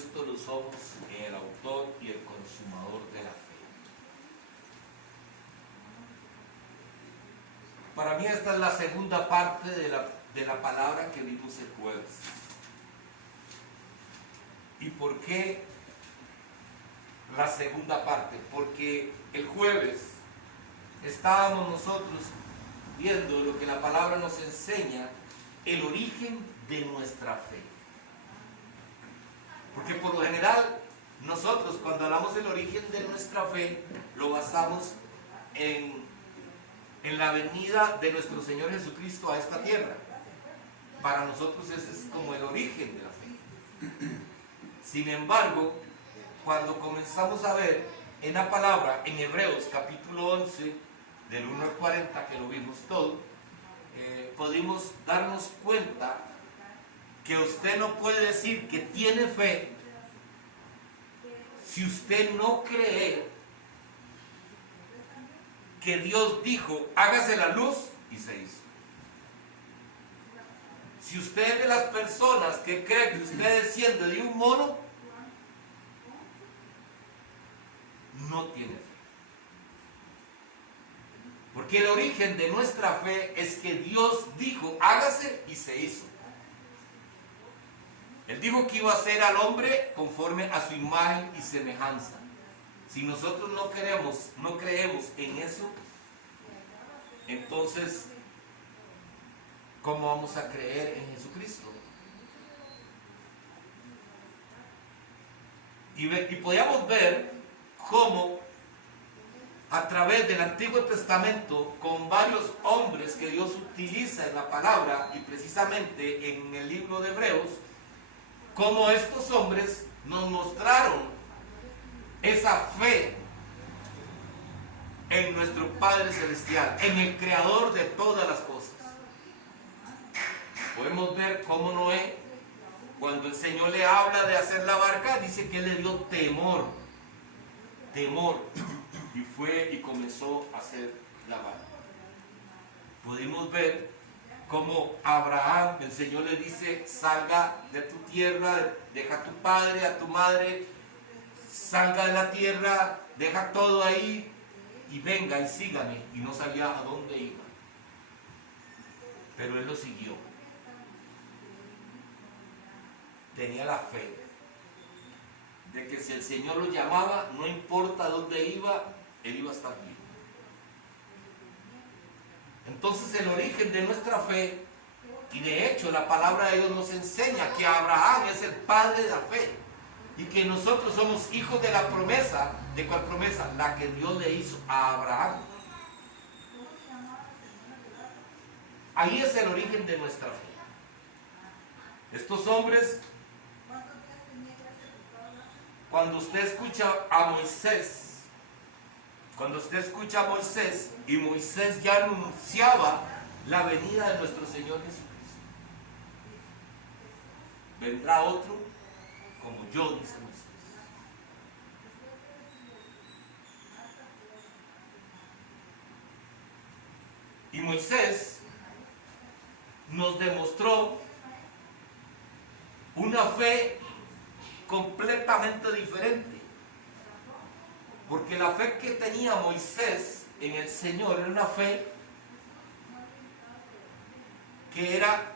puestos los ojos en el autor y el consumador de la fe. Para mí esta es la segunda parte de la palabra que vimos el jueves. ¿Y por qué la segunda parte? Porque el jueves estábamos nosotros viendo lo que la palabra nos enseña, el origen de nuestra fe. Porque por lo general nosotros cuando hablamos del origen de nuestra fe lo basamos en la venida de nuestro Señor Jesucristo a esta tierra. Para nosotros ese es como el origen de la fe. Sin embargo, cuando comenzamos a ver en la palabra, en Hebreos capítulo 11, del 1 al 40, que lo vimos todo, pudimos darnos cuenta que usted no puede decir que tiene fe si usted no cree que Dios dijo, hágase la luz, y se hizo. Si usted es de las personas que cree que usted desciende de un mono, no tiene fe. Porque el origen de nuestra fe es que Dios dijo, hágase, y se hizo. Él dijo que iba a hacer al hombre conforme a su imagen y semejanza. Si nosotros no creemos en eso, entonces, ¿cómo vamos a creer en Jesucristo? Y podíamos ver cómo a través del Antiguo Testamento, con varios hombres que Dios utiliza en la palabra, y precisamente en el libro de Hebreos, cómo estos hombres nos mostraron esa fe en nuestro Padre Celestial, en el Creador de todas las cosas. Podemos ver cómo Noé, cuando el Señor le habla de hacer la barca, dice que le dio temor, y fue y comenzó a hacer la barca. Pudimos ver cómo Abraham, el Señor le dice, salga de tu tierra, deja a tu padre, a tu madre, salga de la tierra, deja todo ahí y venga y sígame. Y no sabía a dónde iba, pero él lo siguió. Tenía la fe de que si el Señor lo llamaba, no importa dónde iba, él iba a estar bien. Entonces el origen de nuestra fe, y de hecho la palabra de Dios nos enseña que Abraham es el padre de la fe, y que nosotros somos hijos de la promesa. ¿De cuál promesa? La que Dios le hizo a Abraham. Ahí es el origen de nuestra fe. Estos hombres, cuando usted escucha a Moisés, y Moisés ya anunciaba la venida de nuestro Señor Jesucristo. Vendrá otro como yo, dice Moisés. Y Moisés nos demostró una fe completamente diferente. Porque la fe que tenía Moisés en el Señor era una fe que era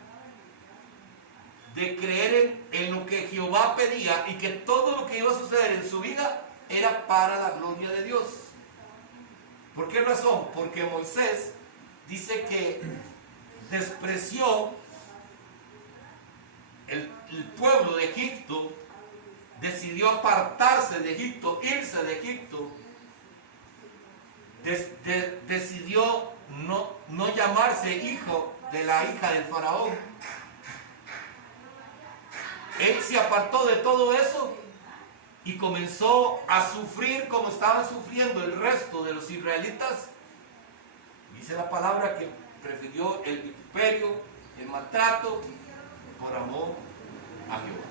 de creer en lo que Jehová pedía, y que todo lo que iba a suceder en su vida era para la gloria de Dios. ¿Por qué razón? Porque Moisés dice que despreció el pueblo de Egipto, decidió apartarse de Egipto, irse de Egipto, decidió no llamarse hijo de la hija del faraón. Él se apartó de todo eso y comenzó a sufrir como estaban sufriendo el resto de los israelitas. Dice la palabra que prefirió el vituperio, el maltrato, por amor a Jehová.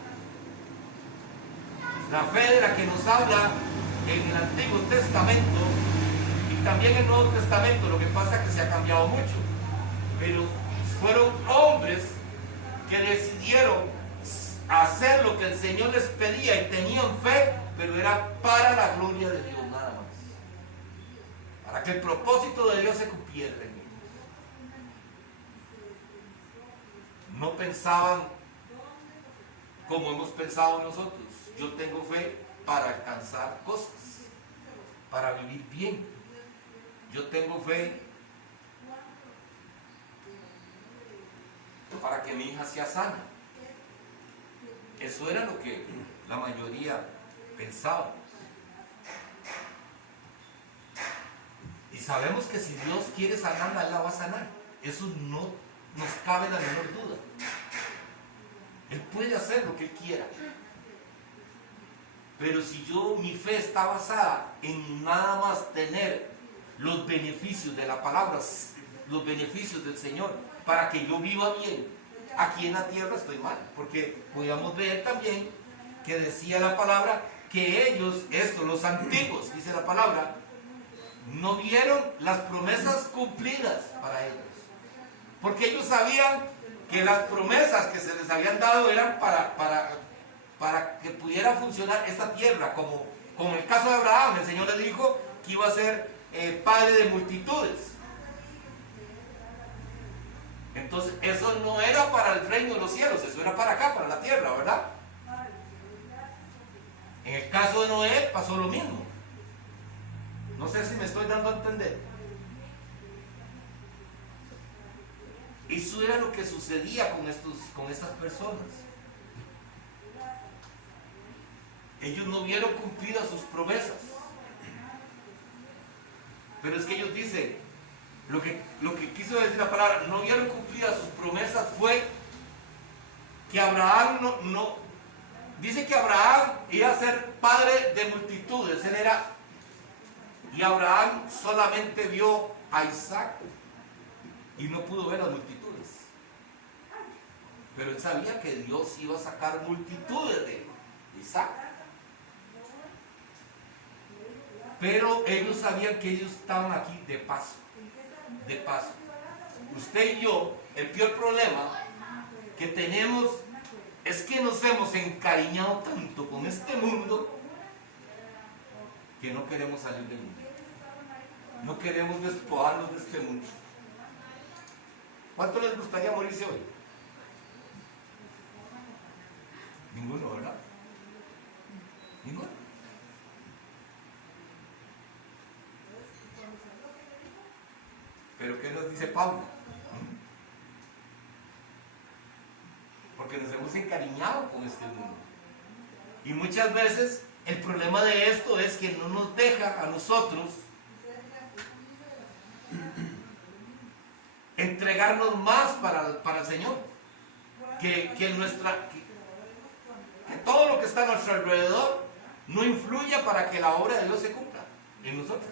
La fe de la que nos habla en el Antiguo Testamento y también en el Nuevo Testamento, lo que pasa es que se ha cambiado mucho, pero fueron hombres que decidieron hacer lo que el Señor les pedía y tenían fe, pero era para la gloria de Dios nada más. Para que el propósito de Dios se cumpliera en ellos. No pensaban como hemos pensado nosotros. Yo tengo fe para alcanzar cosas, para vivir bien. Yo tengo fe para que mi hija sea sana. Eso era lo que la mayoría pensaba. Y sabemos que si Dios quiere sanarla, Él la va a sanar. Eso no nos cabe la menor duda. Él puede hacer lo que Él quiera. Pero si mi fe está basada en nada más tener los beneficios de la palabra, los beneficios del Señor, para que yo viva bien, aquí en la tierra estoy mal. Porque podíamos ver también que decía la palabra que ellos, los antiguos, dice la palabra, no vieron las promesas cumplidas para ellos. Porque ellos sabían que las promesas que se les habían dado eran para que pudiera funcionar esta tierra, como en el caso de Abraham. El Señor le dijo que iba a ser padre de multitudes. Entonces eso no era para el reino de los cielos, eso era para acá, para la tierra, ¿verdad? En el caso de Noé pasó lo mismo. No sé si me estoy dando a entender. Eso era lo que sucedía con estas personas. Ellos no vieron cumplidas sus promesas. Pero es que ellos dicen, lo que quiso decir la palabra, no vieron cumplidas sus promesas, fue que Abraham dice que Abraham iba a ser padre de multitudes. Y Abraham solamente vio a Isaac y no pudo ver a multitudes. Pero él sabía que Dios iba a sacar multitudes de Isaac. Pero ellos sabían que ellos estaban aquí de paso. De paso. Usted y yo, el peor problema que tenemos es que nos hemos encariñado tanto con este mundo que no queremos salir del mundo. No queremos despojarnos de este mundo. ¿Cuánto les gustaría morirse hoy? Ninguno, ¿verdad? Ninguno. Pero ¿qué nos dice Pablo? Porque nos hemos encariñado con este mundo. Y muchas veces el problema de esto es que no nos deja a nosotros entregarnos más para el Señor. Que todo lo que está a nuestro alrededor no influya para que la obra de Dios se cumpla en nosotros.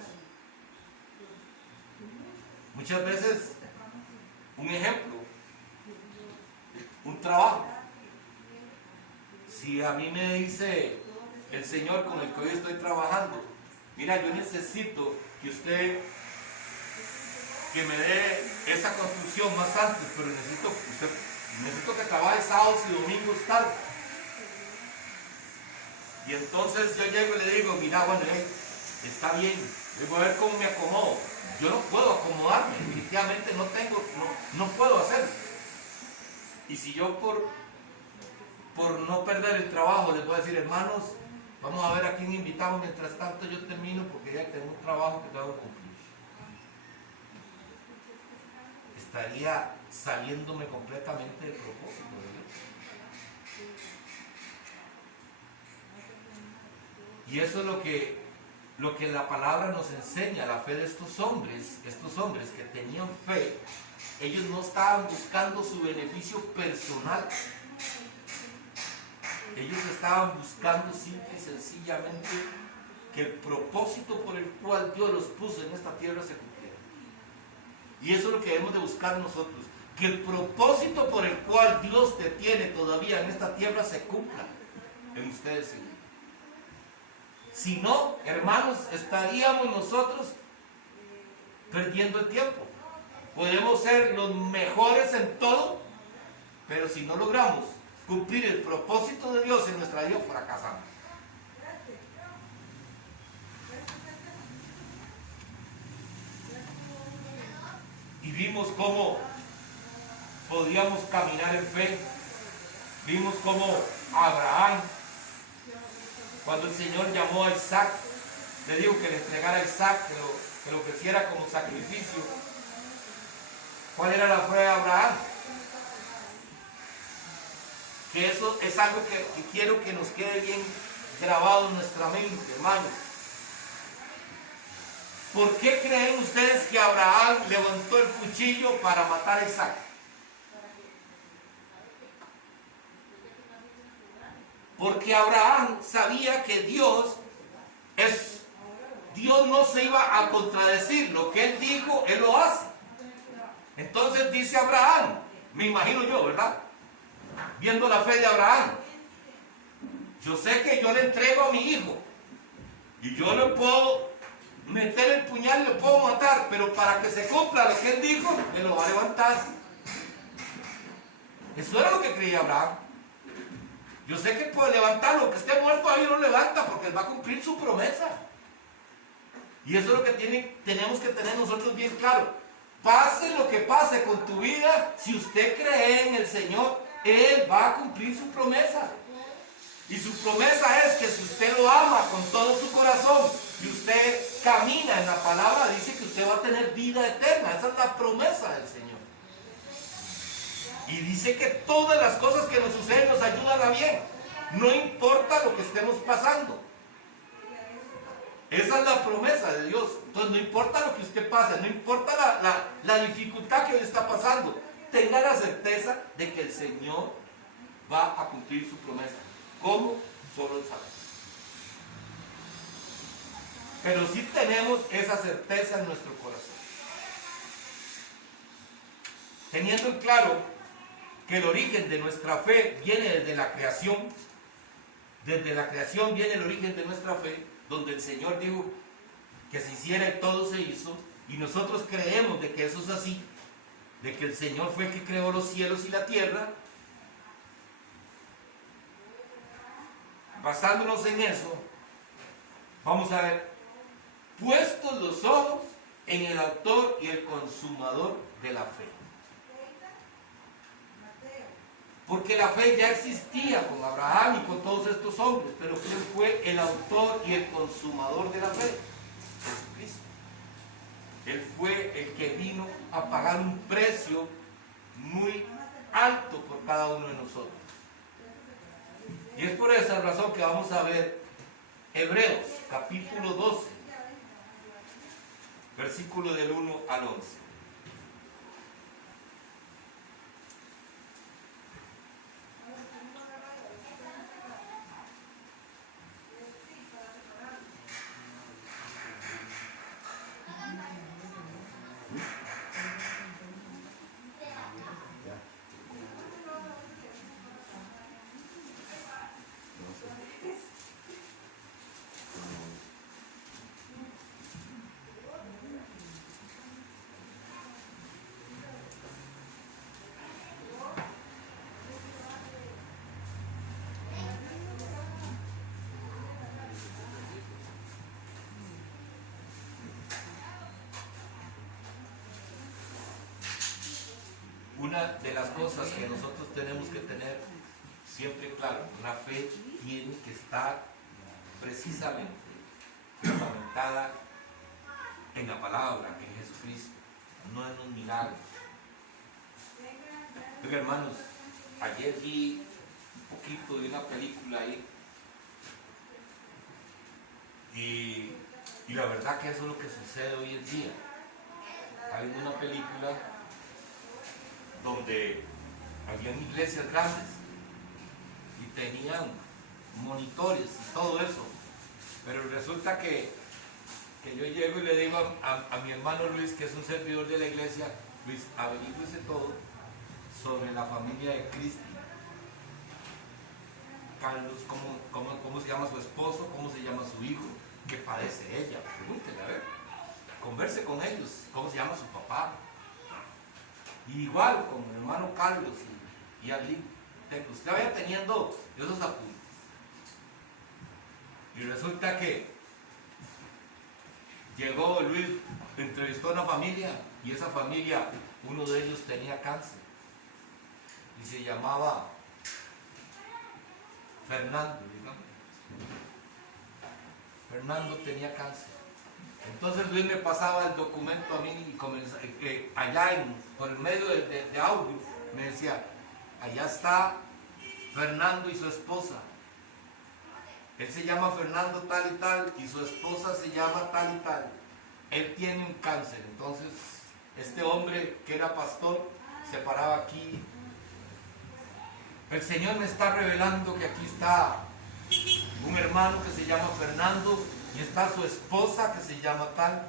Muchas veces, un ejemplo, un trabajo. Si a mí me dice el Señor con el que hoy estoy trabajando, mira, yo necesito que usted que me dé esa construcción más antes, pero necesito que trabaje sábados y domingos tarde. Y entonces yo llego y le digo, mira, bueno, está bien, voy a ver cómo me acomodo. Yo no puedo acomodarme, definitivamente no puedo hacerlo. Y si yo por no perder el trabajo les voy a decir, hermanos, vamos a ver a quién invitamos mientras tanto yo termino, porque ya tengo un trabajo que tengo que cumplir. Estaría saliéndome completamente del propósito de Dios. Y eso es lo que la palabra nos enseña, la fe de estos hombres que tenían fe. Ellos no estaban buscando su beneficio personal. Ellos estaban buscando simple y sencillamente que el propósito por el cual Dios los puso en esta tierra se cumpliera. Y eso es lo que debemos de buscar nosotros, que el propósito por el cual Dios te tiene todavía en esta tierra se cumpla en ustedes. Si no, hermanos, estaríamos nosotros perdiendo el tiempo. Podemos ser los mejores en todo, pero si no logramos cumplir el propósito de Dios en nuestra vida, fracasamos. Y vimos cómo podíamos caminar en fe. Vimos cómo Abraham, cuando el Señor llamó a Isaac, le dijo que le entregara a Isaac, que lo ofreciera como sacrificio. ¿Cuál era la fe de Abraham? Que eso es algo que quiero que nos quede bien grabado en nuestra mente, hermanos. ¿Por qué creen ustedes que Abraham levantó el cuchillo para matar a Isaac? Porque Abraham sabía que Dios no se iba a contradecir. Lo que él dijo, él lo hace. Entonces dice Abraham, me imagino yo, ¿verdad? Viendo la fe de Abraham. Yo sé que yo le entrego a mi hijo y yo le puedo meter el puñal y lo puedo matar, pero para que se cumpla lo que él dijo, me lo va a levantar. Eso era lo que creía Abraham. Yo sé que puede levantarlo, que esté muerto ahí no lo levanta, porque él va a cumplir su promesa. Y eso es lo que tenemos que tener nosotros bien claro. Pase lo que pase con tu vida, si usted cree en el Señor, Él va a cumplir su promesa. Y su promesa es que si usted lo ama con todo su corazón y usted camina en la palabra, dice que usted va a tener vida eterna. Esa es la promesa del Señor. Y dice que todas las cosas que nos suceden nos ayudan a bien. No importa lo que estemos pasando. Esa es la promesa de Dios. Entonces no importa lo que usted pase, no importa la dificultad que hoy está pasando. Tenga la certeza de que el Señor va a cumplir su promesa. ¿Cómo? Solo Él sabe. Pero sí tenemos esa certeza en nuestro corazón. Teniendo en claro que el origen de nuestra fe viene desde la creación. Desde la creación viene el origen de nuestra fe, donde el Señor dijo que se hiciera y todo se hizo, y nosotros creemos de que eso es así, de que el Señor fue el que creó los cielos y la tierra. Basándonos en eso, vamos a ver, puestos los ojos en el autor y el consumador de la fe. Porque la fe ya existía con Abraham y con todos estos hombres, pero ¿quién fue el autor y el consumador de la fe? Jesucristo. Él fue el que vino a pagar un precio muy alto por cada uno de nosotros. Y es por esa razón que vamos a ver Hebreos capítulo 12, versículo del 1 al 11. Una de las cosas que nosotros tenemos que tener siempre claro, la fe tiene que estar precisamente fundamentada en la palabra, en Jesucristo, no en los milagros. Oiga, hermanos, ayer vi un poquito de una película ahí y la verdad que eso es lo que sucede hoy en día. Hay una película donde habían iglesias grandes y tenían monitores y todo eso, pero resulta que yo llego y le digo a mi hermano Luis, que es un servidor de la iglesia: Luis, averígüese todo sobre la familia de Cristi. Carlos, ¿cómo se llama su esposo? ¿Cómo se llama su hijo? ¿Qué padece ella? Pregúntele, a ver. Converse con ellos. ¿Cómo se llama su papá? Y igual con mi hermano Carlos y Arlene. usted vaya teniendo esos apuntes. Y resulta que llegó Luis, entrevistó a una familia, y esa familia, uno de ellos tenía cáncer y se llamaba Fernando, digamos. Fernando tenía cáncer. Entonces Luis me pasaba el documento a mí y allá por el medio de audio me decía: allá está Fernando y su esposa. Él se llama Fernando tal y tal y su esposa se llama tal y tal. Él tiene un cáncer. Entonces este hombre que era pastor se paraba aquí. El Señor me está revelando que aquí está un hermano que se llama Fernando y está su esposa que se llama tal.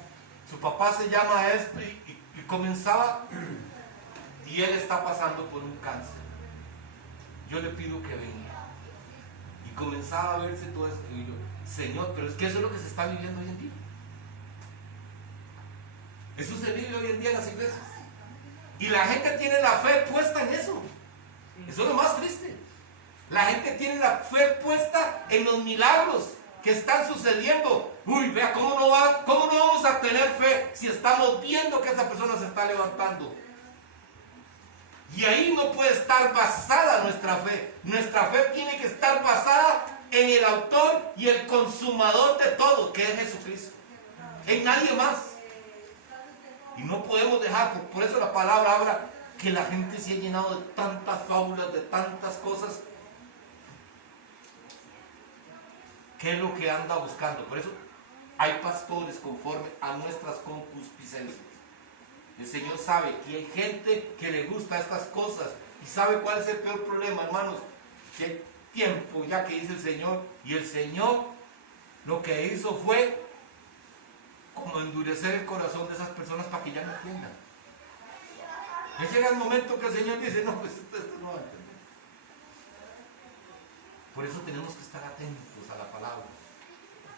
Su papá se llama esto y comenzaba, y él está pasando por un cáncer. Yo le pido que venga. Y comenzaba a verse todo esto. Y yo: Señor, pero es que eso es lo que se está viviendo hoy en día. Eso se vive hoy en día en las iglesias. Y la gente tiene la fe puesta en eso. Eso es lo más triste. La gente tiene la fe puesta en los milagros que están sucediendo. Uy, vea, ¿cómo no vamos a tener fe si estamos viendo que esa persona se está levantando? Y ahí no puede estar basada nuestra fe. Nuestra fe tiene que estar basada en el autor y el consumador de todo, que es Jesucristo. En nadie más. Y no podemos dejar, por eso la palabra habla que la gente se ha llenado de tantas fábulas, de tantas cosas. ¿Qué es lo que anda buscando? Por eso hay pastores conforme a nuestras concupiscencias. El Señor sabe que hay gente que le gusta estas cosas. ¿Y sabe cuál es el peor problema, hermanos? Que hay tiempo ya que dice el Señor, y el Señor lo que hizo fue como endurecer el corazón de esas personas para que ya no entiendan. Ya llega el momento que el Señor dice: no, pues esto no va a entender. Por eso tenemos que estar atentos a la palabra.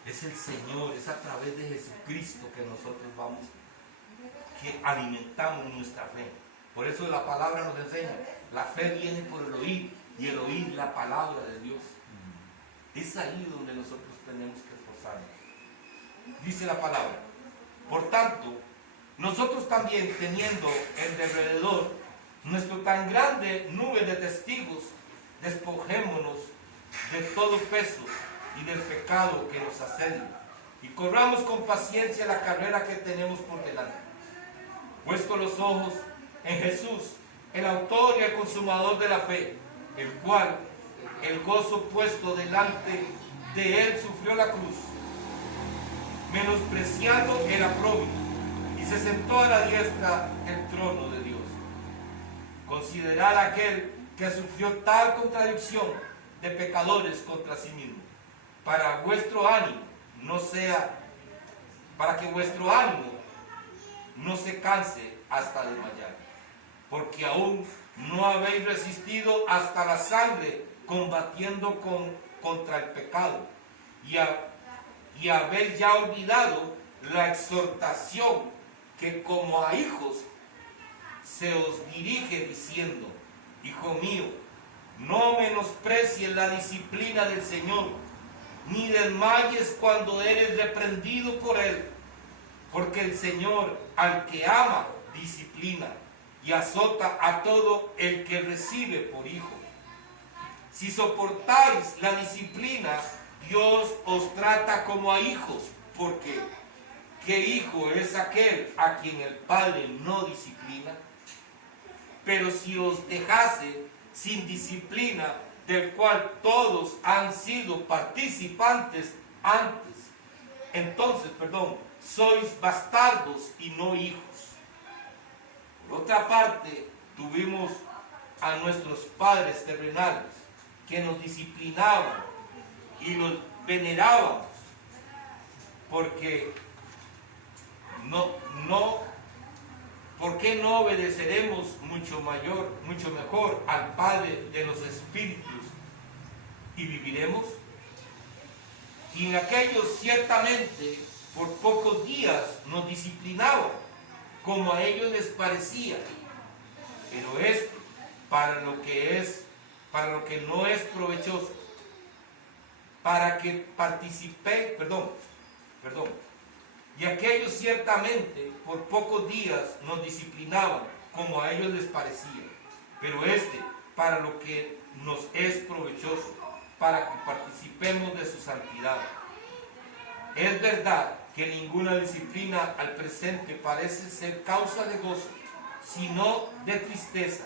Es el Señor, es a través de Jesucristo que nosotros vamos, que alimentamos nuestra fe. Por eso la palabra nos enseña: la fe viene por el oír, y el oír la palabra de Dios. Es ahí donde nosotros tenemos que esforzarnos. Dice la palabra: por tanto, nosotros también, teniendo en derredor nuestro tan grande nube de testigos, despojémonos de todo peso y del pecado que nos asedia, y corramos con paciencia la carrera que tenemos por delante, puesto los ojos en Jesús, el autor y el consumador de la fe, el cual, el gozo puesto delante de él, sufrió la cruz, menospreciando el oprobio, y se sentó a la diestra del trono de Dios. Considerad aquel que sufrió tal contradicción de pecadores contra sí mismo, para que vuestro ánimo no se canse hasta desmayar, porque aún no habéis resistido hasta la sangre, combatiendo contra el pecado, y habéis ya olvidado la exhortación que como a hijos se os dirige, diciendo: hijo mío, no menosprecies la disciplina del Señor, ni desmayes cuando eres reprendido por él, porque el Señor al que ama disciplina y azota a todo el que recibe por hijo. Si soportáis la disciplina, Dios os trata como a hijos, porque ¿qué hijo es aquel a quien el Padre no disciplina? Pero si os dejase sin disciplina, del cual todos han sido participantes antes, entonces, sois bastardos y no hijos. Por otra parte, tuvimos a nuestros padres terrenales que nos disciplinaban y los venerábamos, porque ¿por qué no obedeceremos mucho mejor al Padre de los Espíritus y viviremos? Y en aquellos ciertamente por pocos días nos disciplinaban, como a ellos les parecía, pero esto para lo que es para lo que no es provechoso, para que participe, y aquellos ciertamente por pocos días nos disciplinaban como a ellos les parecía, pero para lo que nos es provechoso, para que participemos de su santidad. Es verdad que ninguna disciplina al presente parece ser causa de gozo, sino de tristeza,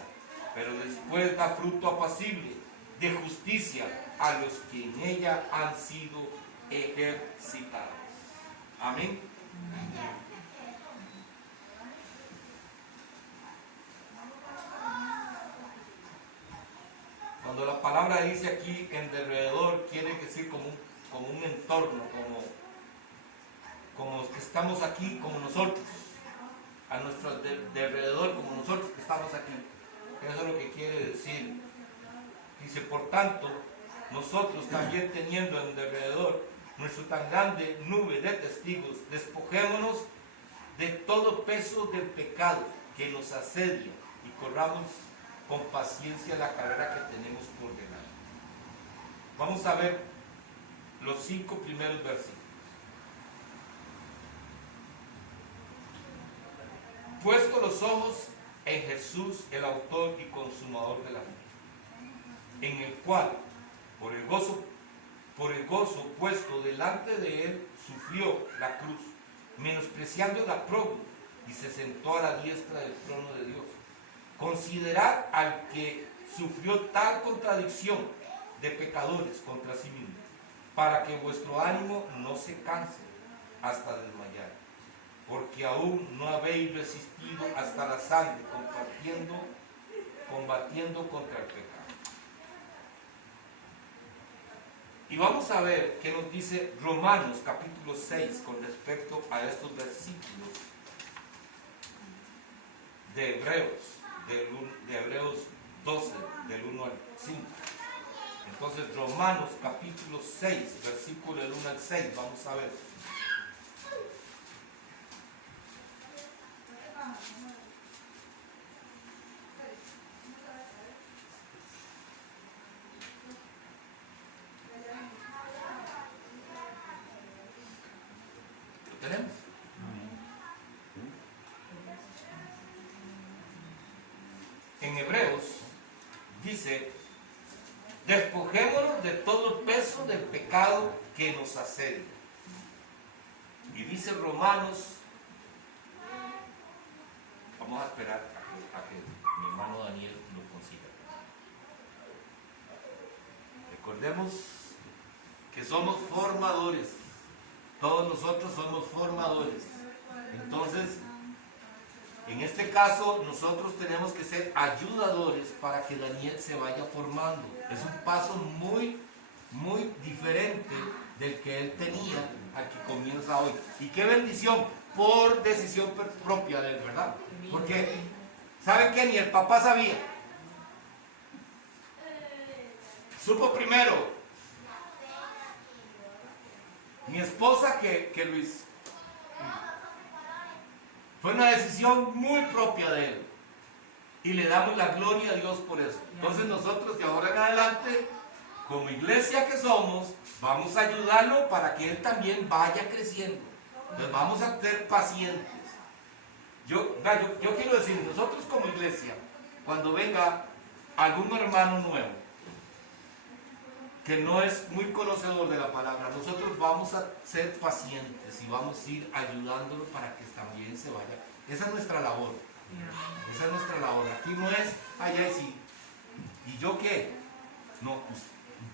pero después da fruto apacible de justicia a los que en ella han sido ejercitados. Amén. Cuando la palabra dice aquí en derredor, quiere decir como un entorno, como los que estamos aquí, como nosotros, a nuestro derredor, como nosotros que estamos aquí. Eso es lo que quiere decir. Dice, por tanto, nosotros también teniendo en derredor nuestra tan grande nube de testigos, despojémonos de todo peso del pecado que nos asedia y corramos con paciencia la carrera que tenemos por delante. Vamos a ver los 5 primeros versículos. Puesto los ojos en Jesús, el autor y consumador de la fe, en el cual, por el gozo puesto delante de él, sufrió la cruz, menospreciando la propia, y se sentó a la diestra del trono de Dios. Considerad al que sufrió tal contradicción de pecadores contra sí mismo, para que vuestro ánimo no se canse hasta desmayar, porque aún no habéis resistido hasta la sangre, combatiendo contra el pecado. Y vamos a ver qué nos dice Romanos capítulo 6 con respecto a estos versículos de Hebreos 12, del 1 al 5. Entonces, Romanos capítulo 6, versículo del 1 al 6, vamos a ver. ¿Lo tenemos? En Hebreos dice, despojémonos de todo peso del pecado que nos asedia. Y dice Romanos, vamos a esperar a que mi hermano Daniel lo consiga. Recordemos que somos formadores, todos nosotros somos formadores. Entonces, en este caso, nosotros tenemos que ser ayudadores para que Daniel se vaya formando. Es un paso muy, muy diferente del que él tenía al que comienza hoy. Y qué bendición, por decisión propia de él, ¿verdad? Porque, ¿saben qué? Ni el papá sabía. Supo primero mi esposa que Luis. Fue una decisión muy propia de él. Y le damos la gloria a Dios por eso. Entonces nosotros de ahora en adelante, como iglesia que somos, vamos a ayudarlo para que él también vaya creciendo. Entonces vamos a ser pacientes. Yo quiero decir, nosotros como iglesia, cuando venga algún hermano nuevo, que no es muy conocedor de la palabra, nosotros vamos a ser pacientes y vamos a ir ayudándolo para que también se vaya. Esa es nuestra labor. Esa es nuestra labor. Aquí no es, ay, sí. ¿Y yo qué? No, pues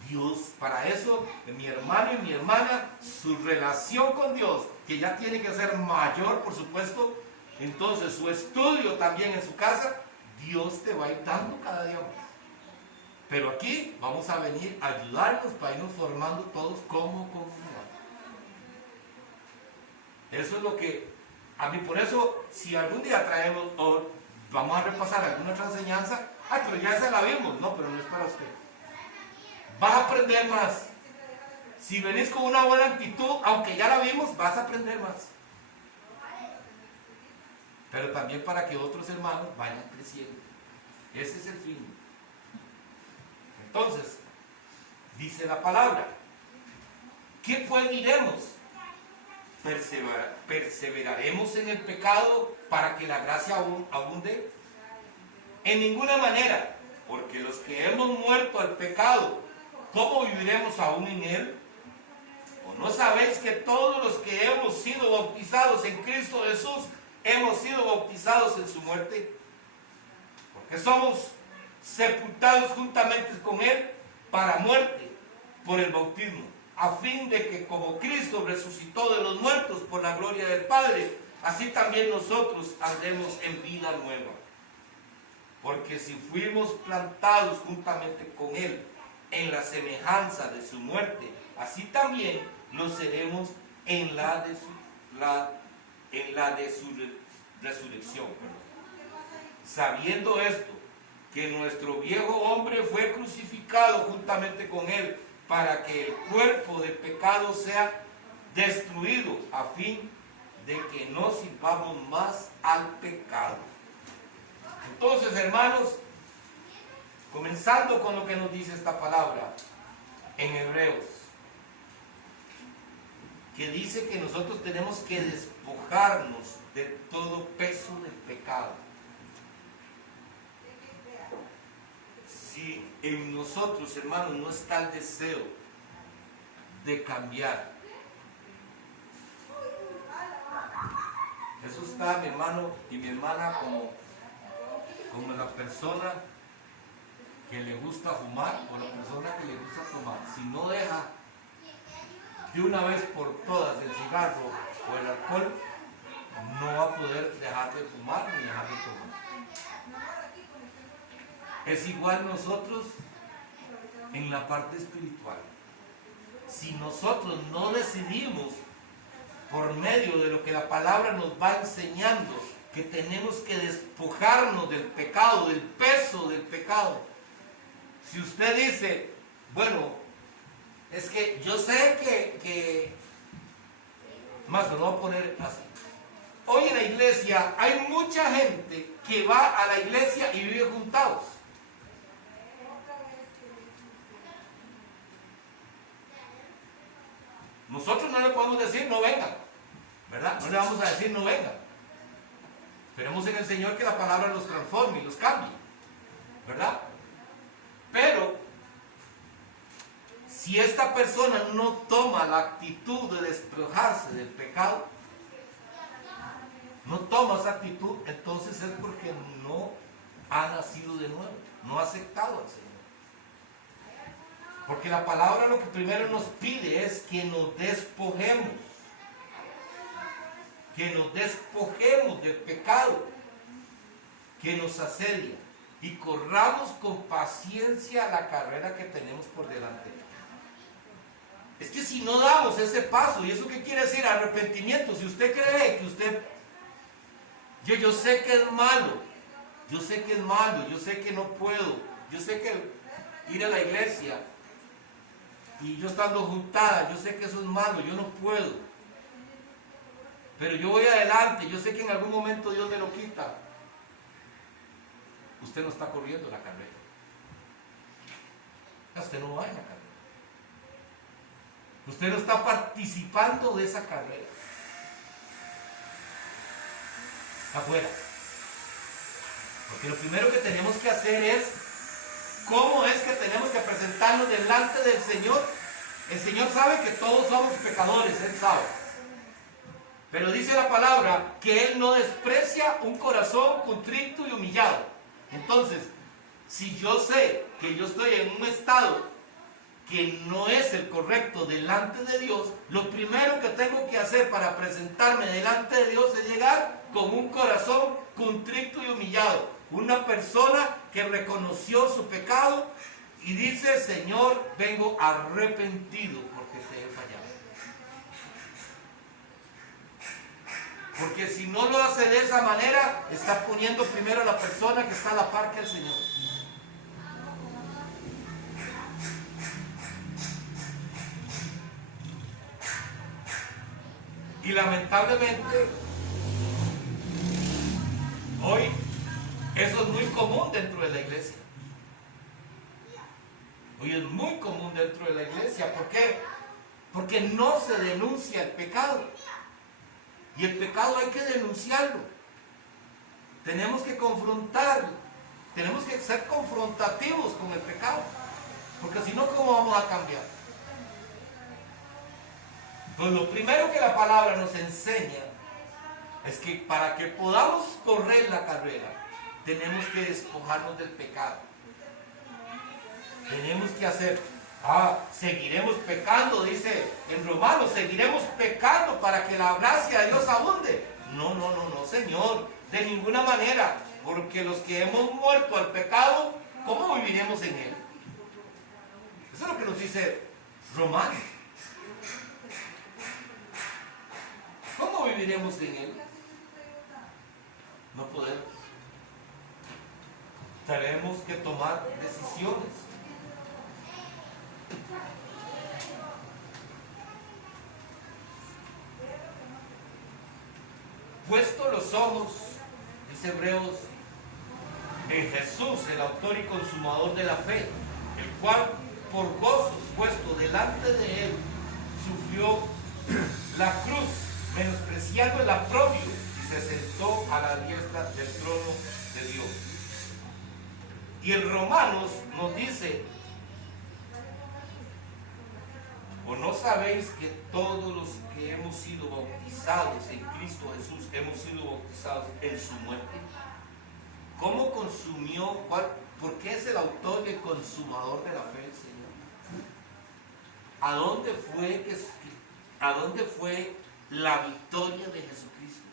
Dios, para eso, mi hermano y mi hermana, su relación con Dios, que ya tiene que ser mayor, por supuesto, entonces su estudio también en su casa, Dios te va a ir dando cada día más. Pero aquí vamos a venir a ayudarnos para irnos formando todos como comunidad. Eso es lo que, a mí por eso, si algún día traemos o vamos a repasar alguna otra enseñanza, pero ya esa la vimos, no, pero no es para usted. Vas a aprender más. Si venís con una buena actitud, aunque ya la vimos, vas a aprender más. Pero también para que otros hermanos vayan creciendo. Ese es el fin. Entonces, dice la palabra, ¿qué pues diremos? ¿Perseveraremos en el pecado para que la gracia abunde? En ninguna manera, porque los que hemos muerto al pecado, ¿cómo viviremos aún en él? ¿O no sabéis que todos los que hemos sido bautizados en Cristo Jesús, hemos sido bautizados en su muerte? Porque somos sepultados juntamente con él para muerte por el bautismo, a fin de que como Cristo resucitó de los muertos por la gloria del Padre, así también nosotros andemos en vida nueva. Porque si fuimos plantados juntamente con él en la semejanza de su muerte, así también lo seremos en la de su resurrección. Sabiendo esto, que nuestro viejo hombre fue crucificado juntamente con él, para que el cuerpo del pecado sea destruido, a fin de que no sirvamos más al pecado. Entonces, hermanos, comenzando con lo que nos dice esta palabra en Hebreos, que dice que nosotros tenemos que despojarnos de todo peso del pecado. Si en nosotros, hermanos, no está el deseo de cambiar, eso está, mi hermano y mi hermana, como la persona que le gusta fumar o la persona que le gusta tomar. Si no deja de una vez por todas el cigarro o el alcohol, no va a poder dejar de fumar ni dejar de tomar. Es igual nosotros en la parte espiritual. Si nosotros no decidimos, por medio de lo que la palabra nos va enseñando, que tenemos que despojarnos del pecado, del peso del pecado. Si usted dice, bueno, es que yo sé que más lo voy a poner así. Hoy en la iglesia hay mucha gente que va a la iglesia y vive juntados. Nosotros no le podemos decir no vengan, ¿verdad? No le vamos a decir no vengan. Esperemos en el Señor que la palabra los transforme y los cambie, ¿verdad? Pero si esta persona no toma la actitud de despojarse del pecado, no toma esa actitud, entonces es porque no ha nacido de nuevo, no ha aceptado al Señor. Porque la palabra lo que primero nos pide es que nos despojemos. Que nos despojemos del pecado que nos asedia y corramos con paciencia la carrera que tenemos por delante. Es que si no damos ese paso, ¿y eso qué quiere decir? Arrepentimiento. Si usted cree que usted... Yo sé que es malo, yo sé que es malo, yo sé que no puedo, yo sé que ir a la iglesia y yo estando juntada, yo sé que eso es malo, yo no puedo. Pero yo voy adelante, yo sé que en algún momento Dios me lo quita. Usted no está corriendo la carrera. Usted no va en la carrera. Usted no está participando de esa carrera. Afuera. Porque lo primero que tenemos que hacer es cómo es que tenemos que presentarnos delante del Señor. El Señor sabe que todos somos pecadores, Él sabe. Pero dice la palabra que Él no desprecia un corazón contrito y humillado. Entonces, si yo sé que yo estoy en un estado que no es el correcto delante de Dios, lo primero que tengo que hacer para presentarme delante de Dios es llegar con un corazón contrito y humillado. Una persona que reconoció su pecado y dice, Señor, vengo arrepentido porque te he fallado. Porque si no lo hace de esa manera, está poniendo primero a la persona que está a la par que el Señor. Y lamentablemente, hoy eso es muy común dentro de la iglesia. Hoy es muy común dentro de la iglesia. ¿Por qué? Porque no se denuncia el pecado. Y el pecado hay que denunciarlo. Tenemos que confrontarlo. Tenemos que ser confrontativos con el pecado. Porque si no, ¿cómo vamos a cambiar? Pues lo primero que la palabra nos enseña es que para que podamos correr la carrera, tenemos que despojarnos del pecado. Tenemos que hacer, seguiremos pecando, dice en Romanos, seguiremos pecando para que la gracia de Dios abunde. No, Señor, de ninguna manera, porque los que hemos muerto al pecado, ¿cómo viviremos en él? Eso es lo que nos dice Romanos. ¿Cómo viviremos en él? No podemos. Tenemos que tomar decisiones. Puesto los ojos, dice Hebreos, en Jesús, el autor y consumador de la fe, el cual por gozo puesto delante de él sufrió la cruz, menospreciando el oprobio, y se sentó a la diestra del trono de Dios. Y en Romanos nos dice, ¿o no sabéis que todos los que hemos sido bautizados en Cristo Jesús hemos sido bautizados en su muerte? ¿Cómo consumió? ¿Por qué es el autor y el consumador de la fe el Señor? ¿A dónde fue la victoria de Jesucristo?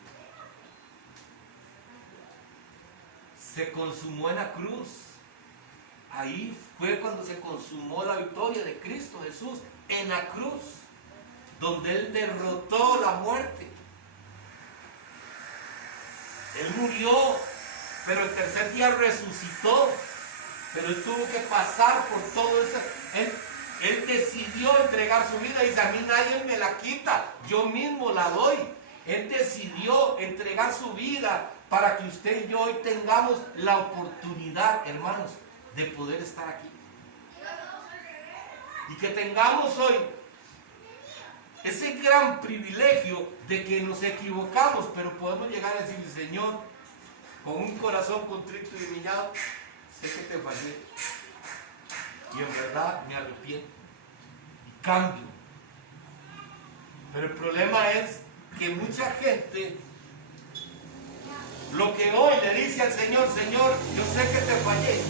Se consumó en la cruz. Ahí fue cuando se consumó la victoria de Cristo Jesús, en la cruz, donde Él derrotó la muerte. Él murió, pero el tercer día resucitó, pero Él tuvo que pasar por todo eso. Él decidió entregar su vida y dice, a mí nadie me la quita, yo mismo la doy. Él decidió entregar su vida para que usted y yo hoy tengamos la oportunidad, hermanos, de poder estar aquí. Y que tengamos hoy ese gran privilegio de que nos equivocamos, pero podemos llegar a decirle, Señor, con un corazón contrito y humillado, sé que te fallé. Y en verdad me arrepiento y cambio. Pero el problema es que mucha gente lo que hoy le dice al Señor, Señor, yo sé que te fallé.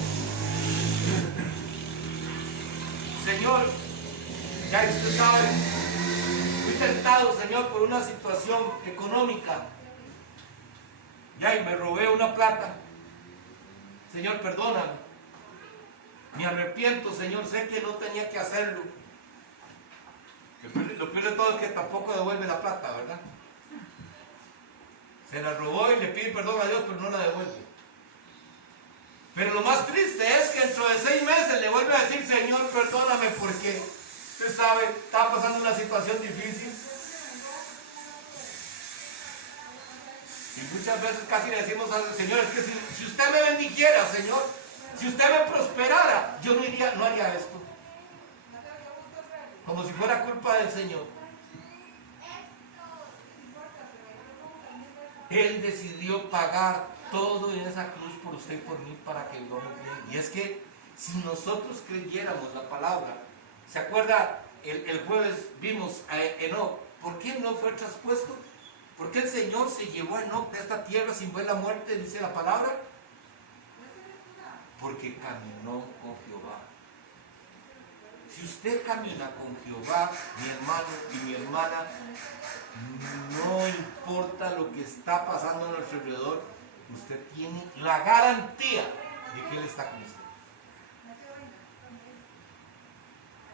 Señor, ya usted sabe, fui tentado, Señor, por una situación económica. Ya, y me robé una plata. Señor, perdóname. Me arrepiento, Señor, sé que no tenía que hacerlo. Lo peor de todo es que tampoco devuelve la plata, ¿verdad? Se la robó y le pide perdón a Dios, pero no la devuelve. Pero lo más triste es que dentro de 6 meses le vuelve a decir, Señor, perdóname porque usted sabe, estaba pasando una situación difícil. Y muchas veces casi le decimos al Señor, es que si usted me bendijera, Señor, si usted me prosperara, yo no haría esto. Como si fuera culpa del Señor. Él decidió pagar todo en esa cruz por usted y por mí para que vivamos bien. Y es que si nosotros creyéramos la palabra, ¿se acuerda? El jueves vimos a Enoc. ¿Por qué no fue traspuesto? ¿Por qué el Señor se llevó a Enoc de esta tierra sin ver la muerte, dice la palabra? Porque caminó con Jehová. Si usted camina con Jehová, mi hermano y mi hermana, no importa lo que está pasando a nuestro alrededor, usted tiene la garantía de que Él está con usted.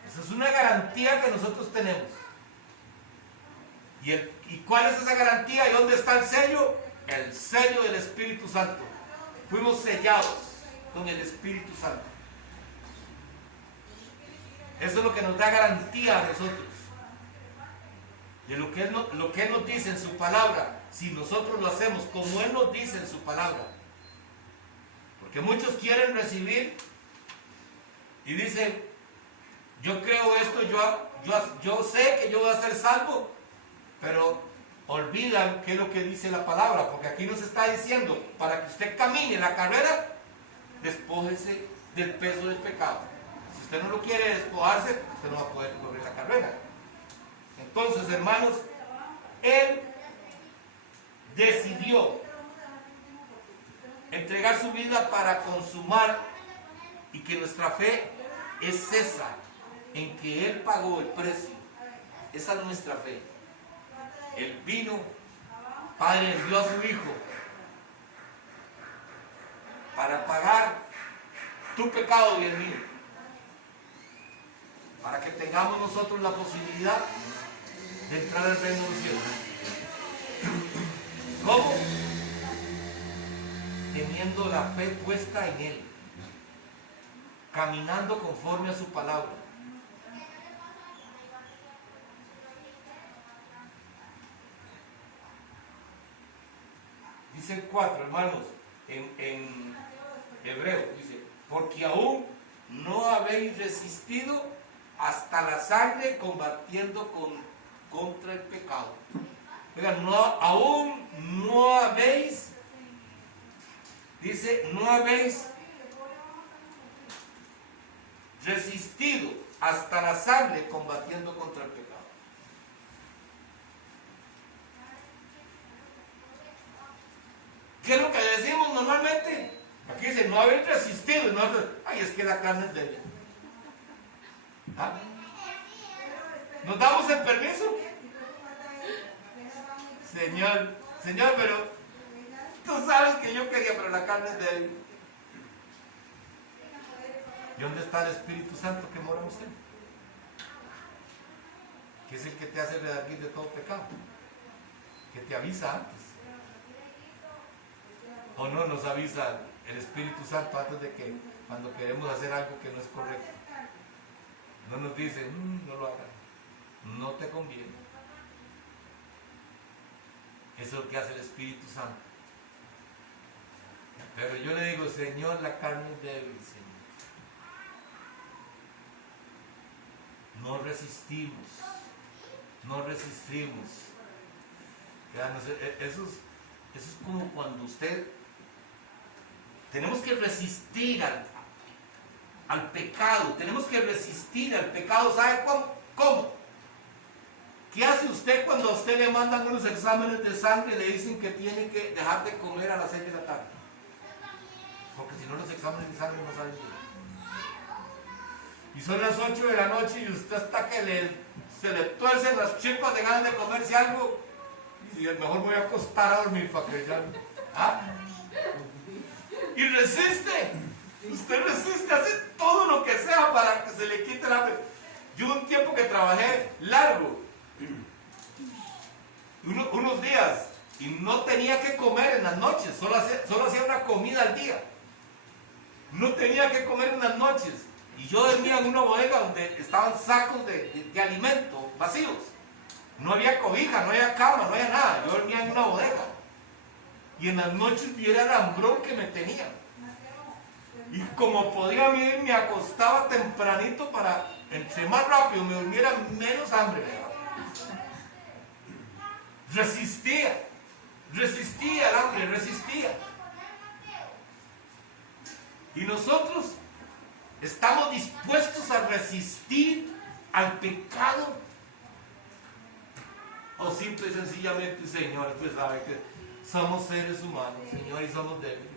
Esa es una garantía que nosotros tenemos. ¿Y cuál es esa garantía? ¿Y dónde está el sello? El sello del Espíritu Santo. Fuimos sellados con el Espíritu Santo. Eso es lo que nos da garantía a nosotros. De lo que Él nos dice en su palabra, si nosotros lo hacemos como Él nos dice en su palabra. Porque muchos quieren recibir y dicen, yo creo esto, yo sé que yo voy a ser salvo, pero olvidan qué es lo que dice la palabra, porque aquí nos está diciendo, para que usted camine la carrera, despójese del peso del pecado. Si usted no lo quiere despojarse, usted no va a poder correr la carrera. Entonces, hermanos, él decidió entregar su vida para consumar, y que nuestra fe es esa, en que él pagó el precio. Esa es nuestra fe. Él vino, Padre envió a su Hijo para pagar tu pecado y el mío, para que tengamos nosotros la posibilidad de entrar al reino de los cielos. ¿Cómo? Teniendo la fe puesta en Él, caminando conforme a su palabra. Dice el 4, hermanos, en hebreo, dice, porque aún no habéis resistido hasta la sangre combatiendo contra el pecado. Oigan, aún no habéis, dice, no habéis resistido hasta la sangre combatiendo contra el pecado. ¿Qué es lo que decimos normalmente? Aquí dice, no habéis resistido. No, ay, es que la carne es débil. ¿Ah? ¿Nos damos el permiso? Señor, pero tú sabes que yo quería, pero la carne es débil. ¿Y dónde está el Espíritu Santo que mora en usted? Que es el que te hace redarguir de todo pecado, que te avisa antes. ¿O no nos avisa el Espíritu Santo antes de que, cuando queremos hacer algo que no es correcto? No nos dice, no lo hagas, no te conviene. Eso es lo que hace el Espíritu Santo. Pero yo le digo, Señor, la carne es débil, Señor. No resistimos. Eso es como cuando usted... Tenemos que resistir al pecado. Tenemos que resistir al pecado. ¿Sabe cómo? ¿Qué hace usted cuando a usted le mandan unos exámenes de sangre y le dicen que tiene que dejar de comer a las 6 de la tarde? Porque si no, los exámenes de sangre no salen bien. Y son las 8 de la noche y usted hasta que se le tuercen las tripas de ganas de comerse algo. Y mejor voy a acostar a dormir para que ya... ¿Ah? Y resiste. Usted resiste, hace todo lo que sea para que se le quite el hambre. Yo un tiempo que trabajé largo, unos días, y no tenía que comer en las noches, solo hacía una comida al día. No tenía que comer en las noches. Y yo dormía en una bodega donde estaban sacos de alimento vacíos. No había cobija, no había cama, no había nada. Yo dormía en una bodega. Y en las noches viera el hambrón que me tenía. Y como podía, me acostaba tempranito para, entre más rápido me durmiera, menos hambre me daba. Resistía el hambre, resistía. Y nosotros estamos dispuestos a resistir al pecado. O simple y sencillamente, Señor, usted sabe que somos seres humanos, Señor, y somos débiles.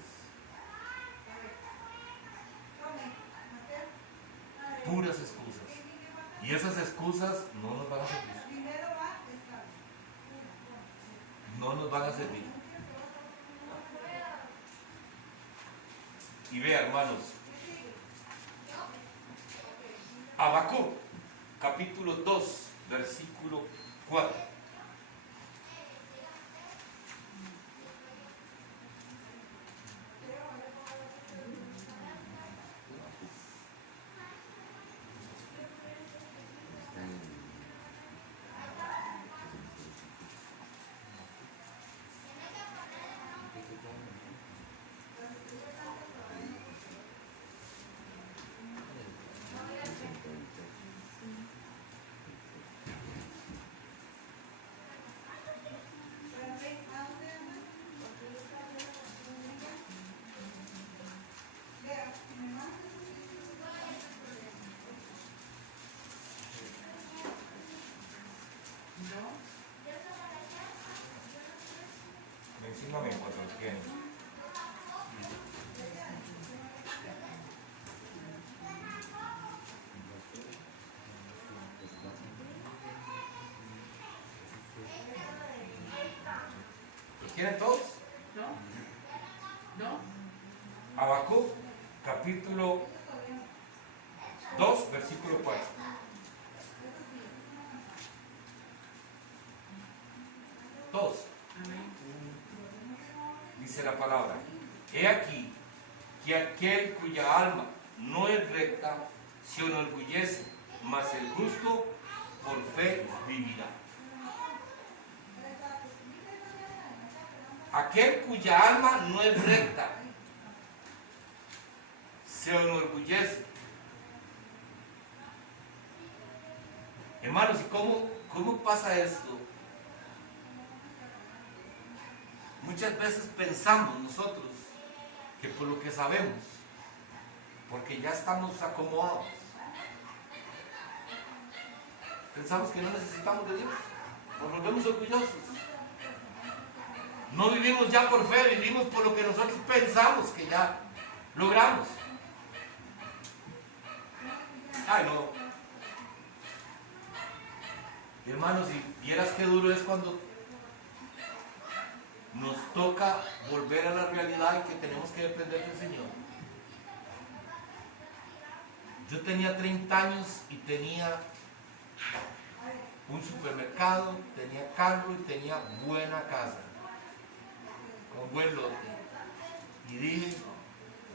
Puras excusas. Y esas excusas no nos van a servir. No nos van a servir. Y vea, hermanos, Habacuc, capítulo 2, versículo 4. Mencióname cuando lo tienes. ¿Los tienen todos? No. Habacuc, capítulo 2, versículo 4. Todos. Dice la palabra: he aquí que aquel cuya alma no es recta se enorgullece, mas el justo por fe vivirá. Aquel cuya alma no es recta se enorgullece. Hermanos, ¿y cómo pasa esto? Muchas veces pensamos nosotros que por lo que sabemos, porque ya estamos acomodados, pensamos que no necesitamos de Dios, nos volvemos orgullosos. No vivimos ya por fe, vivimos por lo que nosotros pensamos que ya logramos. Ay, no. Hermanos, si vieras qué duro es cuando nos toca volver a la realidad y que tenemos que depender del Señor. Yo tenía 30 años y tenía un supermercado, tenía carro y tenía buena casa, con buen lote. Y dije,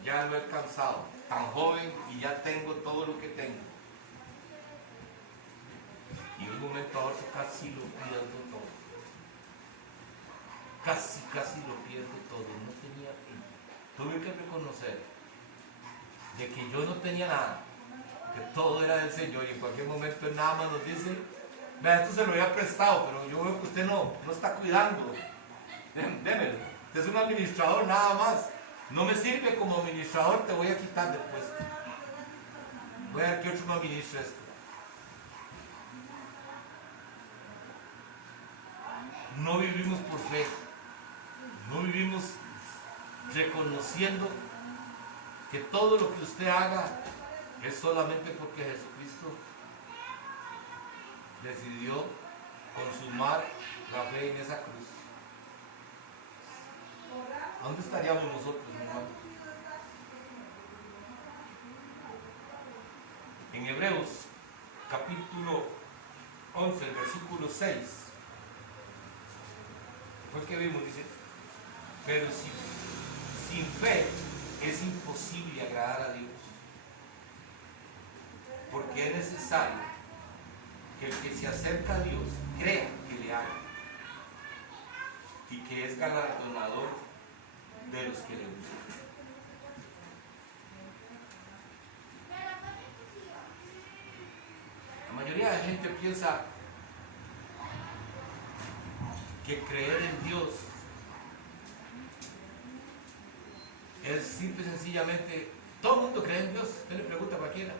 ya lo he alcanzado, tan joven y ya tengo todo lo que tengo. Y en un momento a otro casi lo pierdo todo. Casi lo pierdo todo. No tenía. Tuve que reconocer de que yo no tenía nada, que todo era del Señor, y en cualquier momento nada más nos dice: vea, esto se lo había prestado, pero yo veo que usted no está cuidando. Démelo. Usted es un administrador nada más. No me sirve como administrador, te voy a quitar del puesto. Voy a ver que otro me administre esto. No vivimos por fe, no vivimos reconociendo que todo lo que usted haga es solamente porque Jesucristo decidió consumar la fe en esa cruz. ¿Dónde estaríamos nosotros, hermano? En Hebreos, capítulo 11, el versículo 6. Fue que vimos, dice: pero sin fe es imposible agradar a Dios, porque es necesario que el que se acerca a Dios crea que le ama y que es galardonador de los que le buscan. La mayoría de gente piensa que creer en Dios es simple y sencillamente, todo el mundo cree en Dios. Usted le pregunta a cualquiera.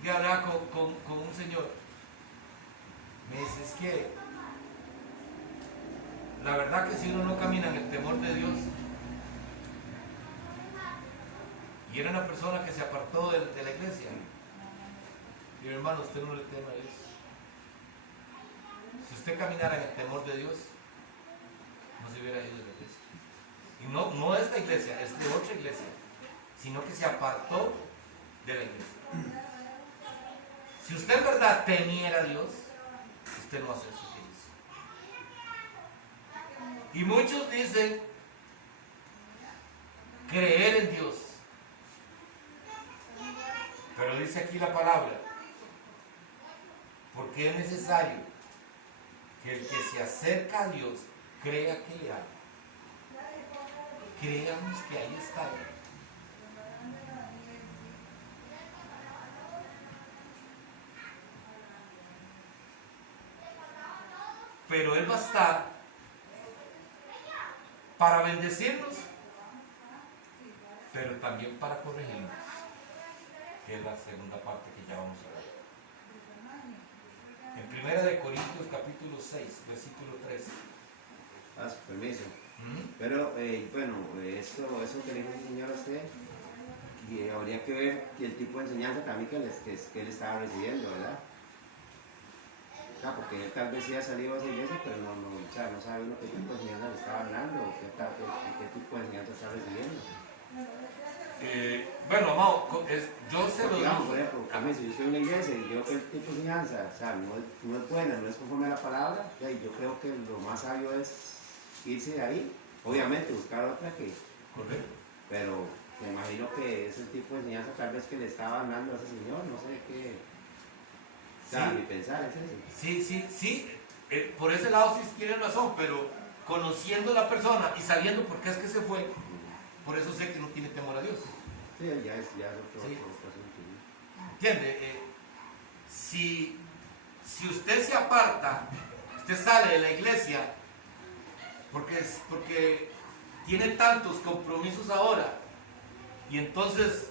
Voy a hablar con un señor. Me dice: es que la verdad que si uno no camina en el temor de Dios, y era una persona que se apartó de la iglesia. Y hermano, usted no le teme a Dios. Si usted caminara en el temor de Dios, no se hubiera ido de la iglesia. Y no de esta iglesia, es de otra iglesia, sino que se apartó de la iglesia. Si usted en verdad temiera a Dios, usted no hace eso que hizo. Y muchos dicen creer en Dios, pero dice aquí la palabra: porque es necesario que el que se acerca a Dios crea que le ama. Creamos que ahí está Él. Pero Él va a estar para bendecirnos, pero también para corregirnos, que es la segunda parte que ya vamos a ver. En de Corintios capítulo 6, versículo 3. Ah, su permiso. Pero, bueno, eso que le dijo el Señor a usted, y habría que ver el tipo de enseñanza también que él estaba recibiendo, ¿verdad? Porque él tal vez sí ha salido de esa iglesia, pero o sea, no sabe uno qué tipo de enseñanza le estaba hablando, o qué tipo de enseñanza está recibiendo. Bueno, amado, yo se lo Digamos, digo. por ejemplo, a mí, si yo estoy en una iglesia y yo que el tipo de enseñanza, o sea, no es buena, no es conforme a la palabra, yo creo que lo más sabio es irse de ahí, obviamente buscar otra que... Correcto. Pero me imagino que es el tipo de enseñanza tal vez que le estaba hablando a ese señor, no sé qué... O sea, mi pensar es ese. Sí, por ese lado sí tiene razón, pero conociendo a la persona y sabiendo por qué es que se fue, por eso sé que no tiene temor a Dios. Sí, ya es otro asunto. ¿Entiende? Si usted se aparta, usted sale de la iglesia, porque tiene tantos compromisos ahora, y entonces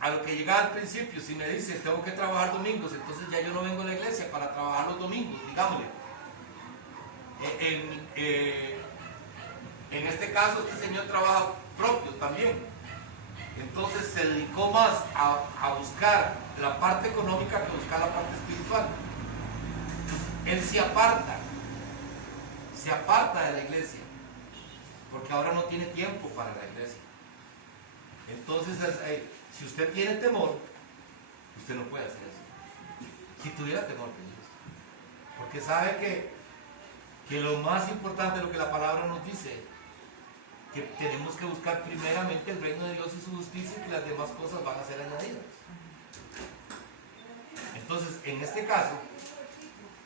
a lo que llegaba al principio, si me dice tengo que trabajar domingos, entonces ya yo no vengo a la iglesia para trabajar los domingos, digámosle. En este caso, este señor trabaja propio también. Entonces se dedicó más a buscar la parte económica que buscar la parte espiritual. Él se aparta de la iglesia, porque ahora no tiene tiempo para la iglesia. Entonces, si usted tiene temor, usted no puede hacer eso. Si tuviera temor de Dios, porque sabe que lo más importante, lo que la palabra nos dice, que tenemos que buscar primeramente el reino de Dios y su justicia, y que las demás cosas van a ser añadidas. Entonces, en este caso,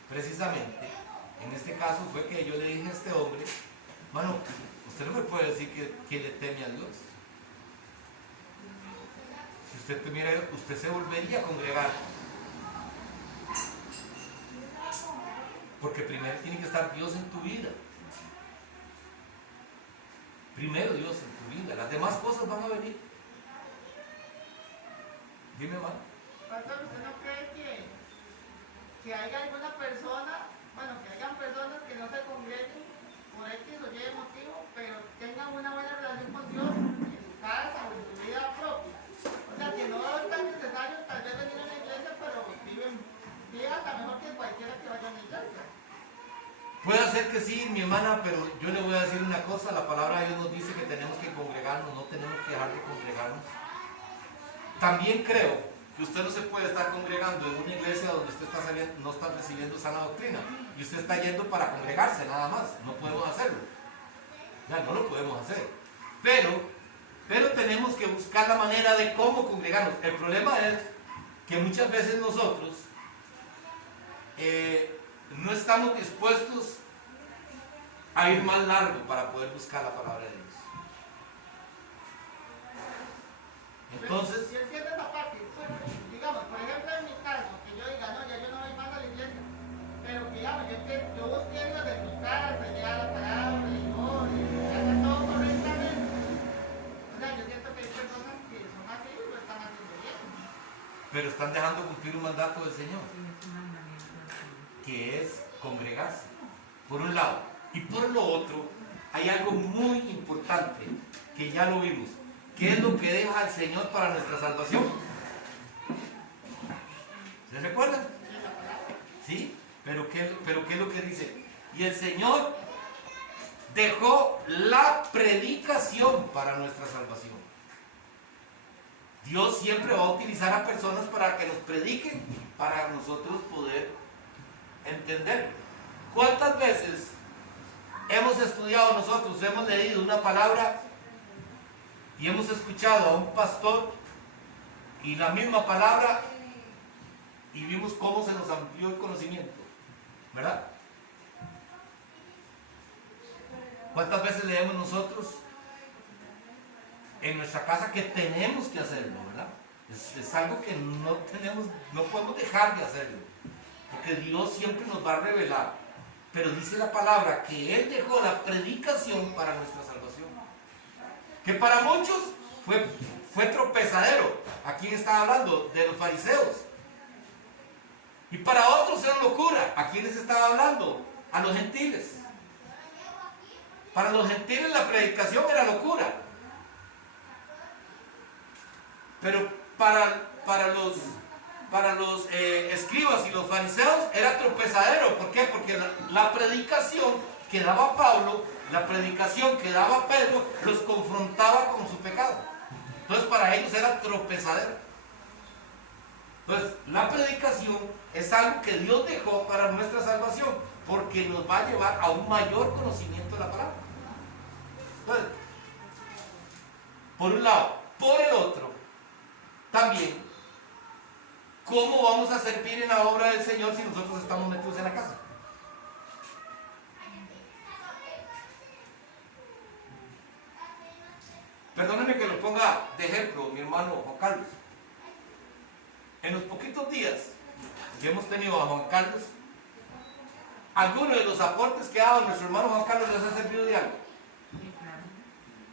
precisamente, en este caso fue que yo le dije a este hombre, mano, usted no me puede decir que le teme a Dios. Si usted temiera a Dios, usted se volvería a congregar. Porque primero tiene que estar Dios en tu vida. Primero Dios en tu vida. Las demás cosas van a venir. Dime, hermano. Pastor, ¿usted no cree que haya alguna persona, bueno, que hayan personas que no se congreguen por X o Y motivo, pero tengan una buena relación con Dios en su casa o en su vida propia? O sea, que no es tan necesario tal vez venir a la iglesia, pero viven hasta mejor que cualquiera que vaya a la iglesia. Puede ser que sí, mi hermana, pero yo le voy a decir una cosa. La palabra de Dios nos dice que tenemos que congregarnos, no tenemos que dejar de congregarnos. También creo que usted no se puede estar congregando en una iglesia donde usted no está recibiendo sana doctrina y usted está yendo para congregarse nada más. No podemos hacerlo. Ya no lo podemos hacer. Pero tenemos que buscar la manera de cómo congregarnos. El problema es que muchas veces nosotros no estamos dispuestos a ir más largo para poder buscar la palabra de Dios. Entonces, Si entiende esa parte, digamos, por ejemplo, en mi caso, que yo diga, no, ya yo no voy más a la iglesia, pero que digamos, yo busqué a Dios en mi casa, leer la palabra, y hacer todo correctamente. O sea, yo siento que hay personas que son así y lo están haciendo bien. pero están dejando cumplir un mandato del Señor, que es congregarse, por un lado. Y por lo otro, hay algo muy importante, que ya lo vimos. ¿Qué es lo que deja el Señor para nuestra salvación? ¿Se recuerdan? ¿Sí? ¿Pero qué es lo que dice? Y el Señor dejó la predicación para nuestra salvación. Dios siempre va a utilizar a personas para que nos prediquen, para nosotros poder entender. ¿Cuántas veces hemos estudiado nosotros, hemos leído una palabra y hemos escuchado a un pastor y la misma palabra y vimos cómo se nos amplió el conocimiento? ¿Verdad? ¿Cuántas veces leemos nosotros en nuestra casa que tenemos que hacerlo, verdad? Es algo que no podemos dejar de hacerlo, porque Dios siempre nos va a revelar. Pero dice la palabra que Él dejó la predicación para nuestra salvación, que para muchos fue tropezadero. Aquí está hablando de los fariseos. Y para otros era locura. ¿A quiénes estaba hablando? A los gentiles. Para los gentiles la predicación era locura. Pero para los escribas y los fariseos era tropezadero. ¿Por qué? Porque la predicación que daba Pablo, la predicación que daba Pedro, los confrontaba con su pecado. Entonces para ellos era tropezadero. Entonces la predicación es algo que Dios dejó para nuestra salvación, porque nos va a llevar a un mayor conocimiento de la palabra. Entonces, por un lado. Por el otro, también, ¿cómo vamos a servir en la obra del Señor si nosotros estamos metidos en la casa? Perdónenme que lo ponga de ejemplo, mi hermano Juan Carlos. En los poquitos días que hemos tenido a Juan Carlos, ¿alguno de los aportes que ha dado nuestro hermano Juan Carlos les ha servido de algo?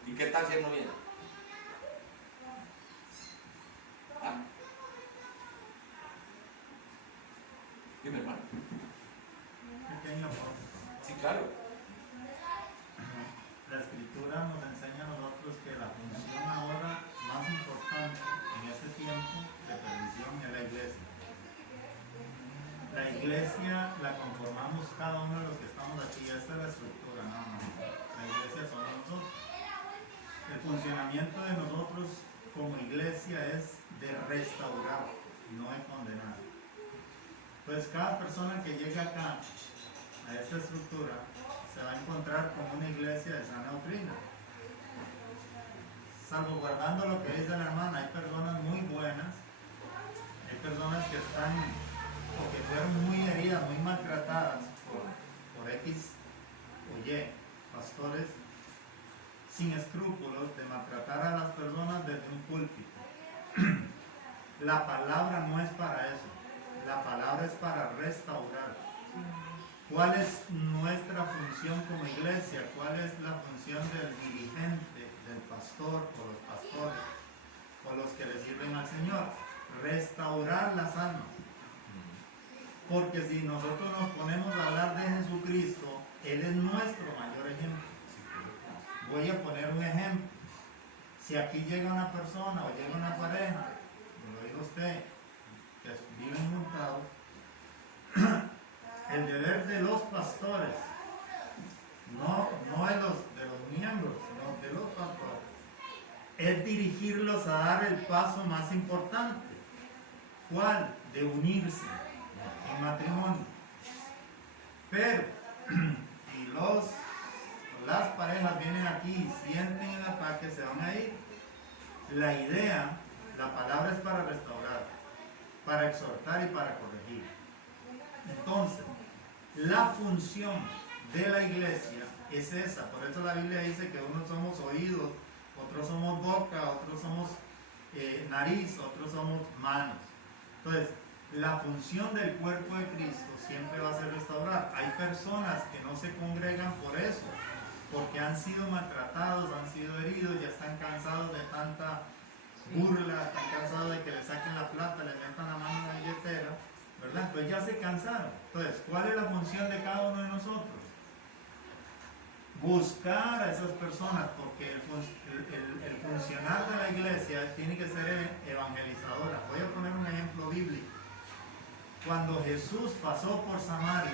¿Y qué tal si él no viene? ¿Ah? Dime, hermano. Pequeño aporte. Sí, claro. La escritura nos enseña a nosotros que la función ahora más importante en este tiempo de perdición es la iglesia. La iglesia la conformamos cada uno de los que estamos aquí. Esta es la estructura, no. La iglesia somos nosotros. El funcionamiento de nosotros como iglesia es de restaurar, no de condenar. Entonces cada persona que llega acá a esta estructura se va a encontrar con una iglesia de sana doctrina. Salvaguardando lo que dice la hermana, hay personas muy buenas, hay personas que están o que fueron muy heridas, muy maltratadas por X o Y, pastores sin escrúpulos de maltratar a las personas desde un púlpito. La palabra no es para eso, la palabra es para restaurar. ¿Cuál es nuestra función como iglesia? ¿Cuál es la función del dirigente, del pastor o los pastores o los que le sirven al Señor? Restaurar las almas. Porque si nosotros nos ponemos a hablar de Jesucristo, Él es nuestro mayor ejemplo. Voy a poner un ejemplo. Si aquí llega una persona o llega una pareja, como lo dijo usted, que viven juntados, el deber de los pastores, no de los miembros, sino de los pastores, es dirigirlos a dar el paso más importante. ¿Cuál? De unirse en matrimonio. Pero, si las parejas vienen aquí y sienten el ataque, se van a ir. La idea, la palabra es para restaurar, para exhortar y para corregir. Entonces, la función de la iglesia es esa. Por eso la Biblia dice que unos somos oídos, otros somos boca, otros somos nariz, otros somos manos. Entonces, la función del cuerpo de Cristo siempre va a ser restaurar. Hay personas que no se congregan por eso, porque han sido maltratados, han sido heridos, ya están cansados de tanta burla, están cansados de que le saquen la plata, le metan la mano en la billetera, ¿verdad? Pues ya se cansaron. Entonces, ¿cuál es la función de cada uno de nosotros? Buscar a esas personas, porque el funcionar de la iglesia tiene que ser evangelizadora. Voy a poner un ejemplo bíblico. Cuando Jesús pasó por Samaria,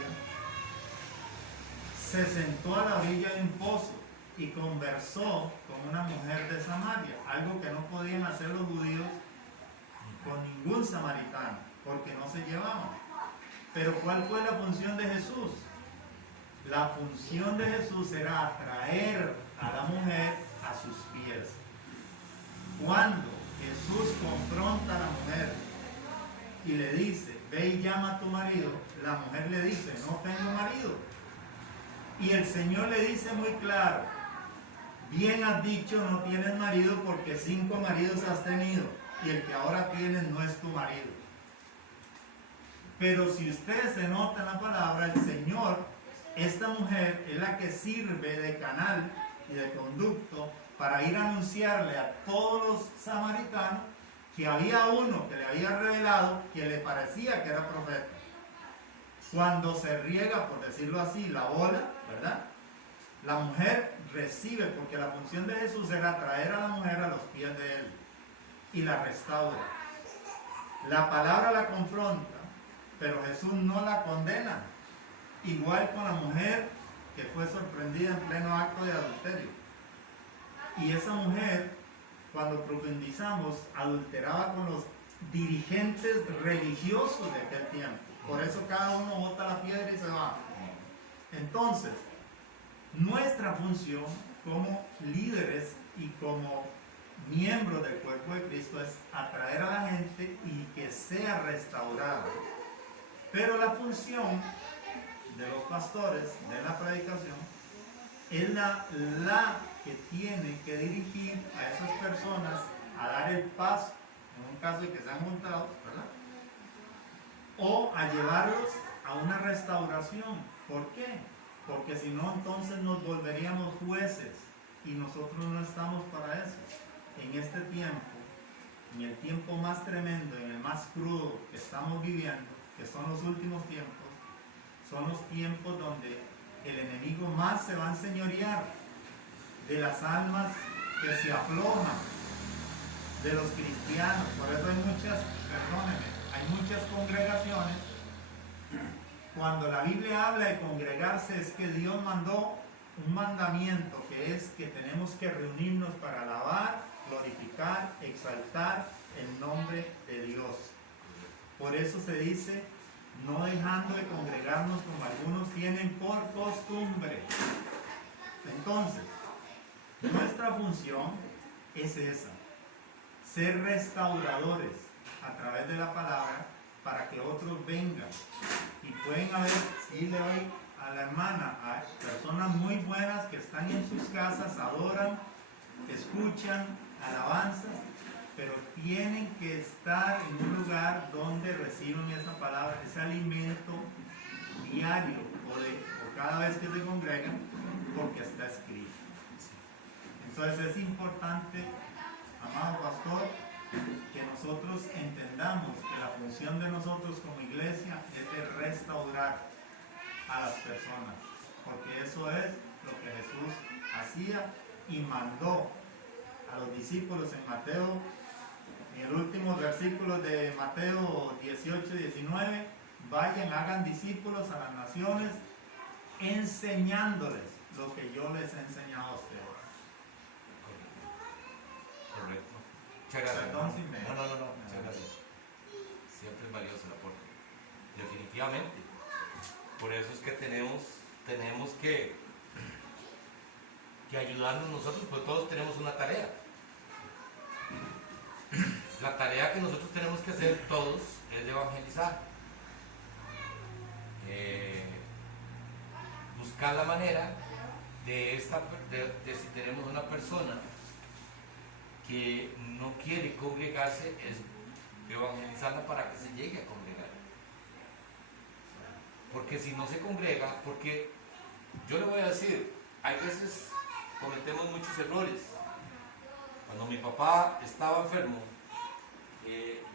se sentó a la orilla de un pozo y conversó con una mujer de Samaria, algo que no podían hacer los judíos con ningún samaritano, porque no se llevaban. Pero ¿cuál fue la función de Jesús? La función de Jesús era atraer a la mujer a sus pies. Cuando Jesús confronta a la mujer y le dice, ve y llama a tu marido, la mujer le dice, no tengo marido. Y el Señor le dice muy claro, bien has dicho, no tienes marido porque 5 maridos has tenido y el que ahora tienes no es tu marido. Pero si ustedes se notan la palabra, el Señor, esta mujer es la que sirve de canal y de conducto para ir a anunciarle a todos los samaritanos que había uno que le había revelado que le parecía que era profeta. cuando se riega, por decirlo así, la bola, ¿verdad? La mujer recibe, porque la función de Jesús era traer a la mujer a los pies de él y la restaura. La palabra la confronta, pero Jesús no la condena. Igual con la mujer que fue sorprendida en pleno acto de adulterio. Y esa mujer, cuando profundizamos, adulteraba con los dirigentes religiosos de aquel tiempo. Por eso cada uno bota la piedra y se va. Entonces, nuestra función como líderes y como miembros del cuerpo de Cristo es atraer a la gente y que sea restaurada. Pero la función de los pastores, de la predicación, es la que tiene que dirigir a esas personas a dar el paso, en un caso de que sean juntados, ¿verdad? O a llevarlos a una restauración. ¿Por qué? Porque si no, entonces nos volveríamos jueces y nosotros no estamos para eso. En este tiempo, en el tiempo más tremendo, en el más crudo que estamos viviendo, que son los últimos tiempos, son los tiempos donde el enemigo más se va a enseñorear de las almas que se aflojan, de los cristianos. Por eso hay muchas congregaciones. Cuando la Biblia habla de congregarse, es que Dios mandó un mandamiento, que es que tenemos que reunirnos para alabar, glorificar, exaltar el nombre de Dios. Por eso se dice, no dejando de congregarnos como algunos tienen por costumbre. Entonces, nuestra función es esa, ser restauradores a través de la palabra para que otros vengan. Y pueden haber, sí le doy a la hermana, a personas muy buenas que están en sus casas, adoran, escuchan alabanzas, pero tienen que estar en un lugar donde reciben esa palabra, ese alimento diario o cada vez que se congregan, porque está escrito. Entonces es importante, amado pastor, que nosotros entendamos que la función de nosotros como iglesia es de restaurar a las personas, porque eso es lo que Jesús hacía y mandó a los discípulos en Mateo, en el último versículo de Mateo 18-19, vayan, hagan discípulos a las naciones, enseñándoles lo que yo les he enseñado a ustedes. Correcto. Muchas gracias. Perdón si me... No, muchas gracias. Siempre es valioso el aporte. Definitivamente. Por eso es que tenemos que ayudarnos nosotros, porque todos tenemos una tarea. La tarea que nosotros tenemos que hacer todos es de evangelizar. Buscar la manera de si tenemos una persona que no quiere congregarse, es evangelizarla para que se llegue a congregar. Porque si no se congrega, porque yo le voy a decir, hay veces cometemos muchos errores. Cuando mi papá estaba enfermo,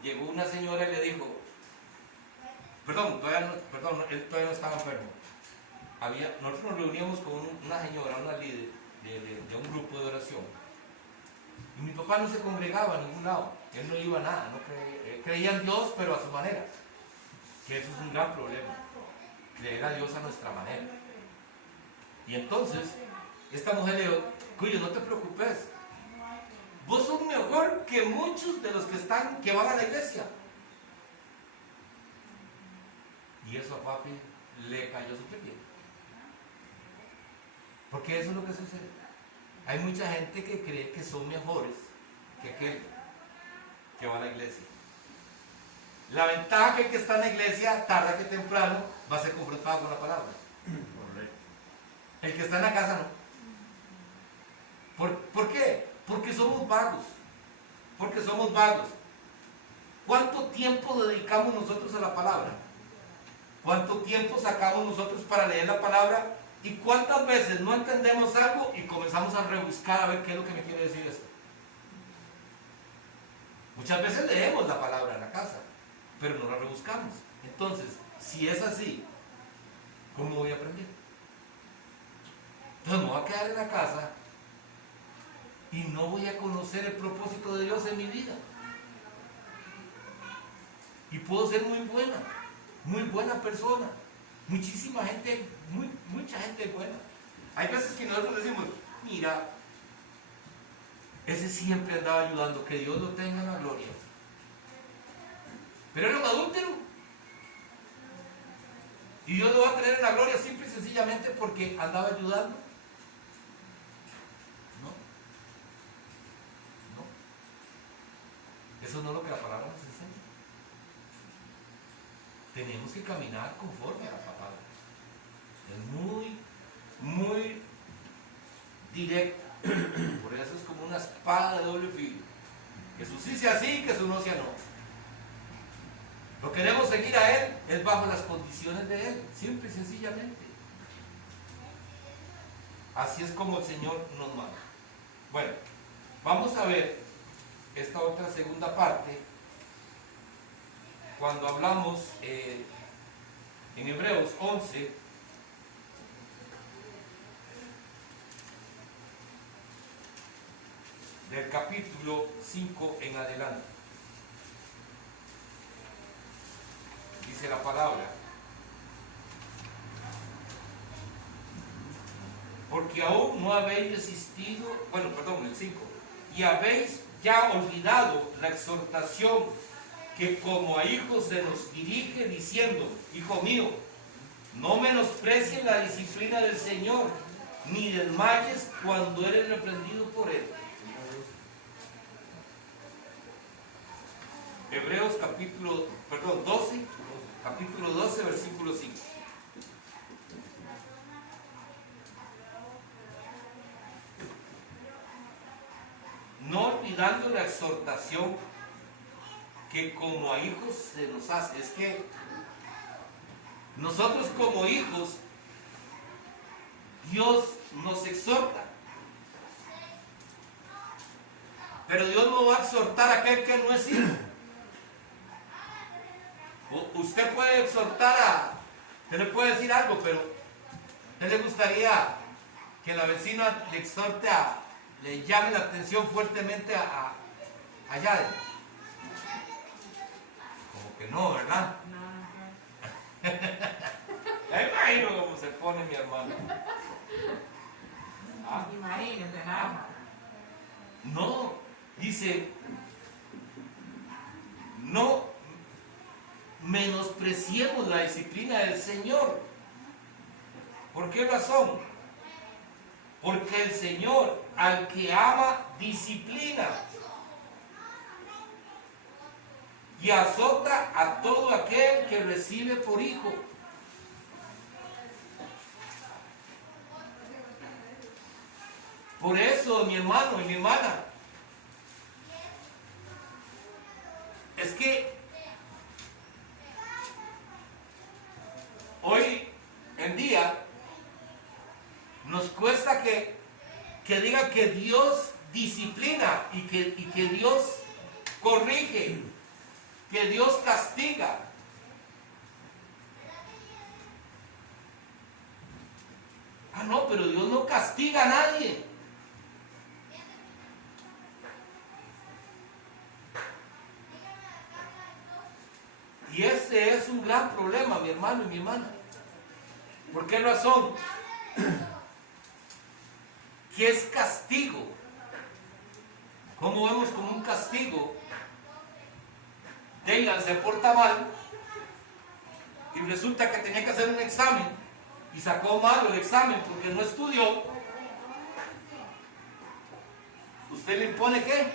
llegó una señora y le dijo, él todavía no estaba enfermo. Nosotros nos reuníamos con una señora, una líder de un grupo de oración. Y mi papá no se congregaba a ningún lado, él no iba a nada, creía en Dios, pero a su manera. Que eso es un gran problema, creer a Dios a nuestra manera. Y entonces, esta mujer le dijo, Cuyo, no te preocupes, vos sos mejor que muchos de los que van a la iglesia. Y eso a papi le cayó súper bien. Porque eso es lo que sucede. Hay mucha gente que cree que son mejores que aquel que va a la iglesia. La ventaja que el que está en la iglesia, tarde que temprano, va a ser confrontado con la palabra. Correcto. El que está en la casa no. ¿Por qué? Porque somos vagos. Porque somos vagos. ¿Cuánto tiempo dedicamos nosotros a la palabra? ¿Cuánto tiempo sacamos nosotros para leer la palabra? ¿Y cuántas veces no entendemos algo y comenzamos a rebuscar a ver qué es lo que me quiere decir esto? Muchas veces leemos la palabra en la casa, pero no la rebuscamos. Entonces, si es así, ¿Cómo voy a aprender? Entonces me voy a quedar en la casa y no voy a conocer el propósito de Dios en mi vida. Y puedo ser muy buena persona. Muchísima gente, mucha gente buena. Hay veces que nosotros decimos, mira, ese siempre andaba ayudando, que Dios lo tenga en la gloria. Pero era un adúltero. Y Dios lo va a tener en la gloria simple y sencillamente porque andaba ayudando. No. Eso no es lo que la palabra nos enseña. Tenemos que caminar conforme a la palabra. Es muy directa. Por eso es como una espada de doble filo. Jesús sí sea sí, Jesús no sea no. Lo queremos seguir a Él, es bajo las condiciones de Él, simple y sencillamente. Así es como el Señor nos manda. Bueno, vamos a ver esta otra segunda parte cuando hablamos en Hebreos 11, del capítulo 5 en adelante. Dice la palabra: porque aún no habéis resistido, el 5, y habéis ya olvidado la exhortación que como a hijos se nos dirige diciendo: hijo mío, no menosprecies la disciplina del Señor, ni desmayes cuando eres reprendido por Él. Hebreos capítulo 12, versículo 5. No olvidando la exhortación que como a hijos se nos hace. Es que nosotros como hijos, Dios nos exhorta. Pero Dios no va a exhortar a aquel que no es hijo. Usted puede exhortar usted le puede decir algo, pero ¿a usted le gustaría que la vecina le exhorte le llame la atención fuertemente a Yade? Como que no, ¿verdad? Ya imagino cómo se pone mi hermano. Imagínense nada más. No, dice, no menospreciemos la disciplina del Señor. ¿Por qué razón? Porque el Señor al que ama disciplina y azota a todo aquel que recibe por hijo. Por eso, mi hermano y mi hermana, es que hoy en día nos cuesta que diga que Dios disciplina y que Dios corrige, que Dios castiga. Ah, no, pero Dios no castiga a nadie. Y ese es un gran problema, mi hermano y mi hermana. ¿Por qué razón? ¿Qué es castigo? ¿Cómo vemos como un castigo? Dylan se porta mal y resulta que tenía que hacer un examen y sacó mal el examen porque no estudió. ¿Usted le impone qué?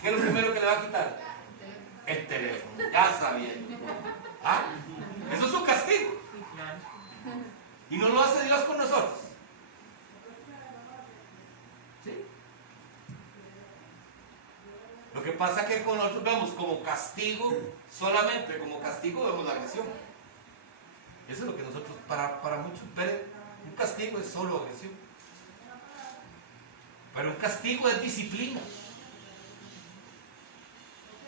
¿Qué es lo primero que le va a quitar? El teléfono, ya sabiendo. ¿Ah? Eso es un castigo. Y no lo hace Dios con nosotros. ¿Sí? Lo que pasa es que con nosotros vemos como castigo, solamente como castigo vemos la agresión. Eso es lo que nosotros, para muchos, un castigo es solo agresión. Pero un castigo es disciplina.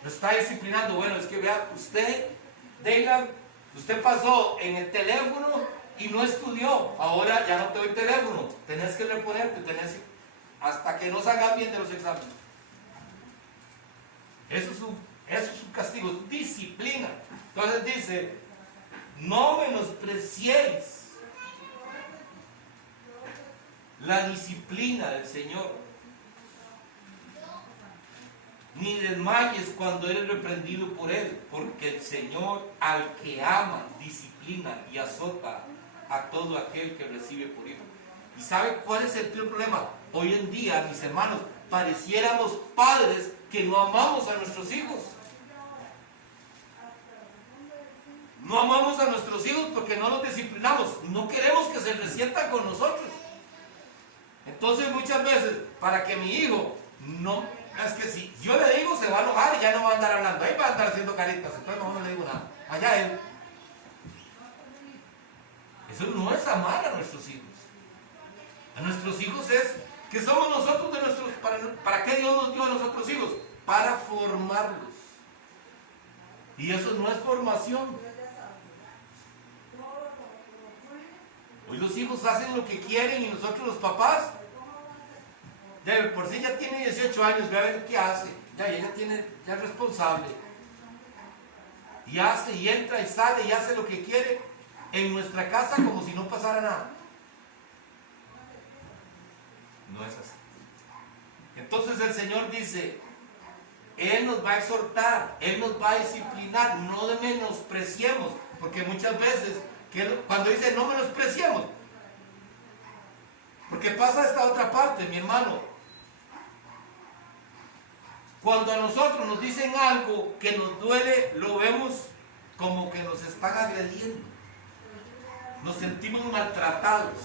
Lo está disciplinando. Bueno, es que vea, usted, Dylan, Usted pasó en el teléfono y no estudió. Ahora ya no te doy teléfono. Tenés que reponerte, hasta que no salgas bien de los exámenes. Eso es un castigo, disciplina. Entonces dice, no menospreciéis la disciplina del Señor, ni desmayes cuando eres reprendido por Él, porque el Señor al que ama, disciplina y azota a todo aquel que recibe por hijo. ¿Y sabe cuál es el peor problema? Hoy en día, mis hermanos, pareciéramos padres que no amamos a nuestros hijos. No amamos a nuestros hijos porque no los disciplinamos. No queremos que se resientan con nosotros. Entonces muchas veces, para que mi hijo no... Es que si yo le digo, se va a enojar y ya no va a andar hablando. Ahí va a andar haciendo caritas. Entonces no le digo nada. Allá él. Eso no es amar a nuestros hijos. A nuestros hijos es que somos nosotros de nuestros... ¿Para qué Dios nos dio a nosotros hijos? Para formarlos. Y eso no es formación. Hoy los hijos hacen lo que quieren y nosotros los papás, por sí ya tiene 18 años, ve a ver qué hace. Ya es responsable. Y hace, y entra, y sale, y hace lo que quiere en nuestra casa como si no pasara nada. No es así. Entonces el Señor dice, Él nos va a exhortar, Él nos va a disciplinar, no de menospreciemos, porque muchas veces, cuando dice no menospreciemos, porque pasa esta otra parte, mi hermano. Cuando a nosotros nos dicen algo que nos duele, lo vemos como que nos están agrediendo. Nos sentimos maltratados.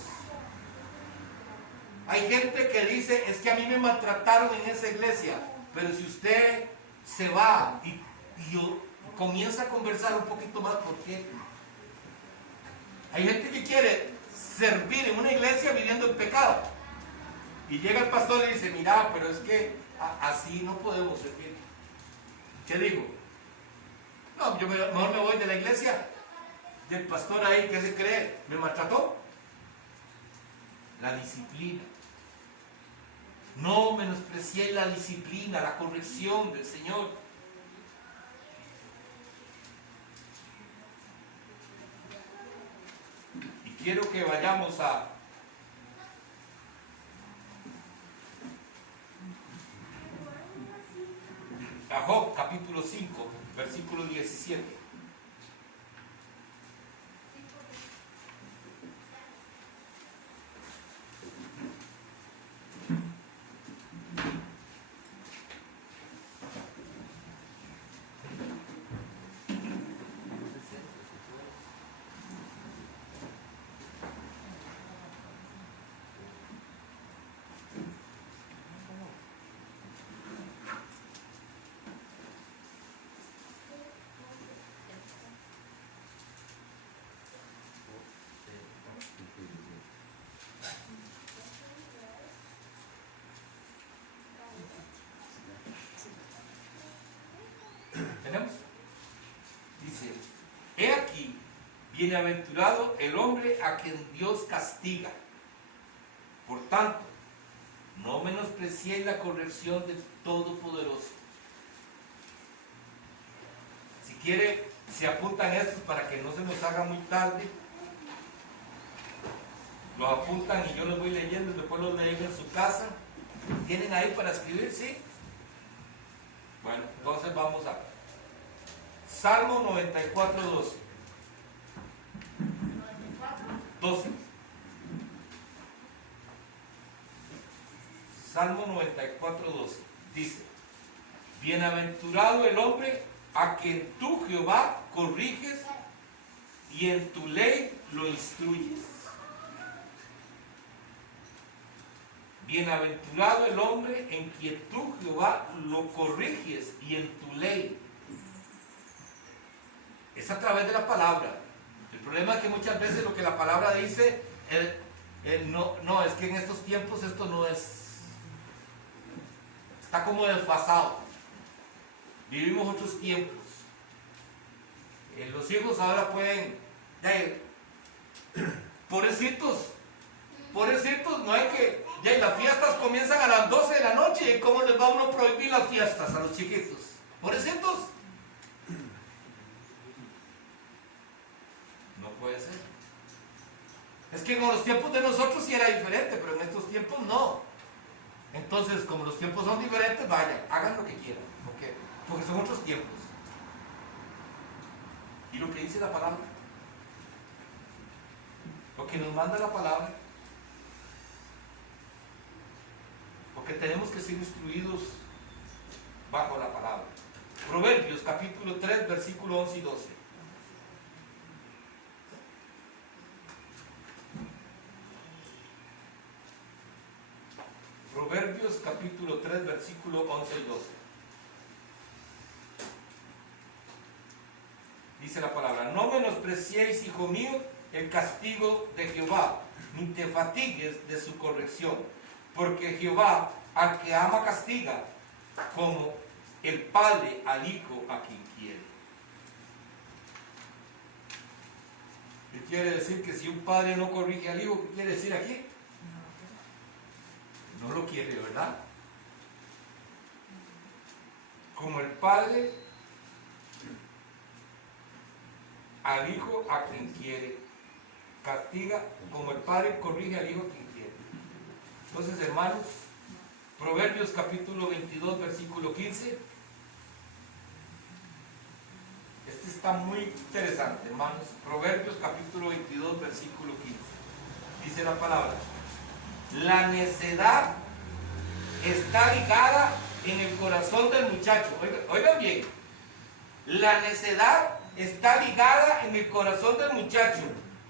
Hay gente que dice, es que a mí me maltrataron en esa iglesia, pero si usted se va y comienza a conversar un poquito más, ¿por qué? Hay gente que quiere servir en una iglesia viviendo en pecado. Y llega el pastor y le dice, mira, pero es que así no podemos servir. ¿Qué digo? No, yo mejor me voy de la iglesia. Y el pastor ahí, ¿qué se cree? ¿Me maltrató? La disciplina. No menosprecié la disciplina, la corrección del Señor. Quiero que vayamos a Job, capítulo 5, versículo 17. ¿Tenemos? Dice, he aquí, bienaventurado el hombre a quien Dios castiga. Por tanto, no menospreciéis la corrección del Todopoderoso. Si quiere, se apuntan estos para que no se nos haga muy tarde. Los apuntan y yo los voy leyendo y después los leo en su casa. ¿Tienen ahí para escribir? ¿Sí? Bueno, entonces vamos a Salmo 94, 12. 12. Salmo 94, 12. Dice, bienaventurado el hombre a quien tú, Jehová, corriges y en tu ley lo instruyes. Bienaventurado el hombre en quien tú, Jehová, lo corriges y en tu ley. Es a través de la palabra. El problema es que muchas veces lo que la palabra dice, no, es que en estos tiempos esto no es, está como desfasado. Vivimos otros tiempos. Los hijos ahora pueden, pobrecitos, no hay que, ya las fiestas comienzan a las 12 de la noche, ¿y cómo les va a uno prohibir las fiestas a los chiquitos? Pobrecitos. No puede ser. Es que en los tiempos de nosotros sí era diferente, pero en estos tiempos no. Entonces, como los tiempos son diferentes, vayan, hagan lo que quieran, porque son otros tiempos. Y lo que dice la palabra, lo que nos manda la palabra, porque tenemos que ser instruidos bajo la palabra. Proverbios capítulo 3, versículo 11 y 12. Proverbios capítulo 3, versículo 11 y 12. Dice la palabra: no menospreciéis, hijo mío, el castigo de Jehová, ni te fatigues de su corrección, porque Jehová al que ama castiga, como el padre al hijo a quien quiere. ¿Qué quiere decir? Que si un padre no corrige al hijo, ¿qué quiere decir aquí? No lo quiere, ¿verdad? Como el padre al hijo a quien quiere, castiga, como el padre corrige al hijo a quien quiere. Entonces, hermanos, Proverbios capítulo 22, versículo 15. Este está muy interesante, hermanos. Proverbios capítulo 22, versículo 15. Dice la palabra: la necedad está ligada en el corazón del muchacho. Oigan bien, la necedad está ligada en el corazón del muchacho,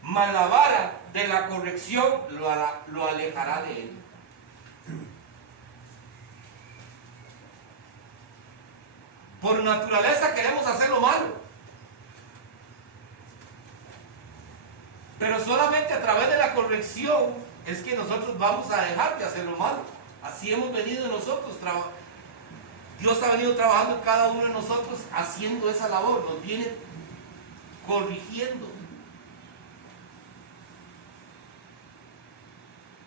mas la vara de la corrección lo alejará de él. Por naturaleza queremos hacer lo malo, pero solamente a través de la corrección es que nosotros vamos a dejar de hacer lo malo. Así hemos venido nosotros, Dios ha venido trabajando en cada uno de nosotros haciendo esa labor, nos viene corrigiendo.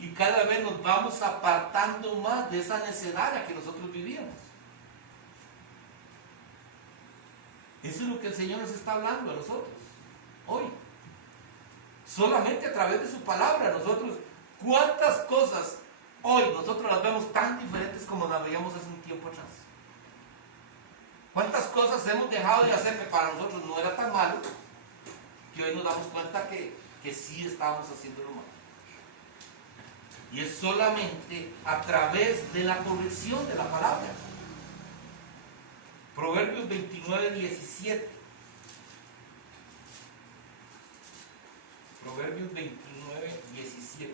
Y cada vez nos vamos apartando más de esa necedad a que nosotros vivíamos. Eso es lo que el Señor nos está hablando a nosotros hoy. Solamente a través de su palabra nosotros, ¿cuántas cosas hoy nosotros las vemos tan diferentes como las veíamos hace un tiempo atrás? ¿Cuántas cosas hemos dejado de hacer que para nosotros no era tan malo, que hoy nos damos cuenta que sí estábamos haciendo lo malo? Y es solamente a través de la corrección de la palabra. Proverbios 29, 17. Proverbios 29, 17.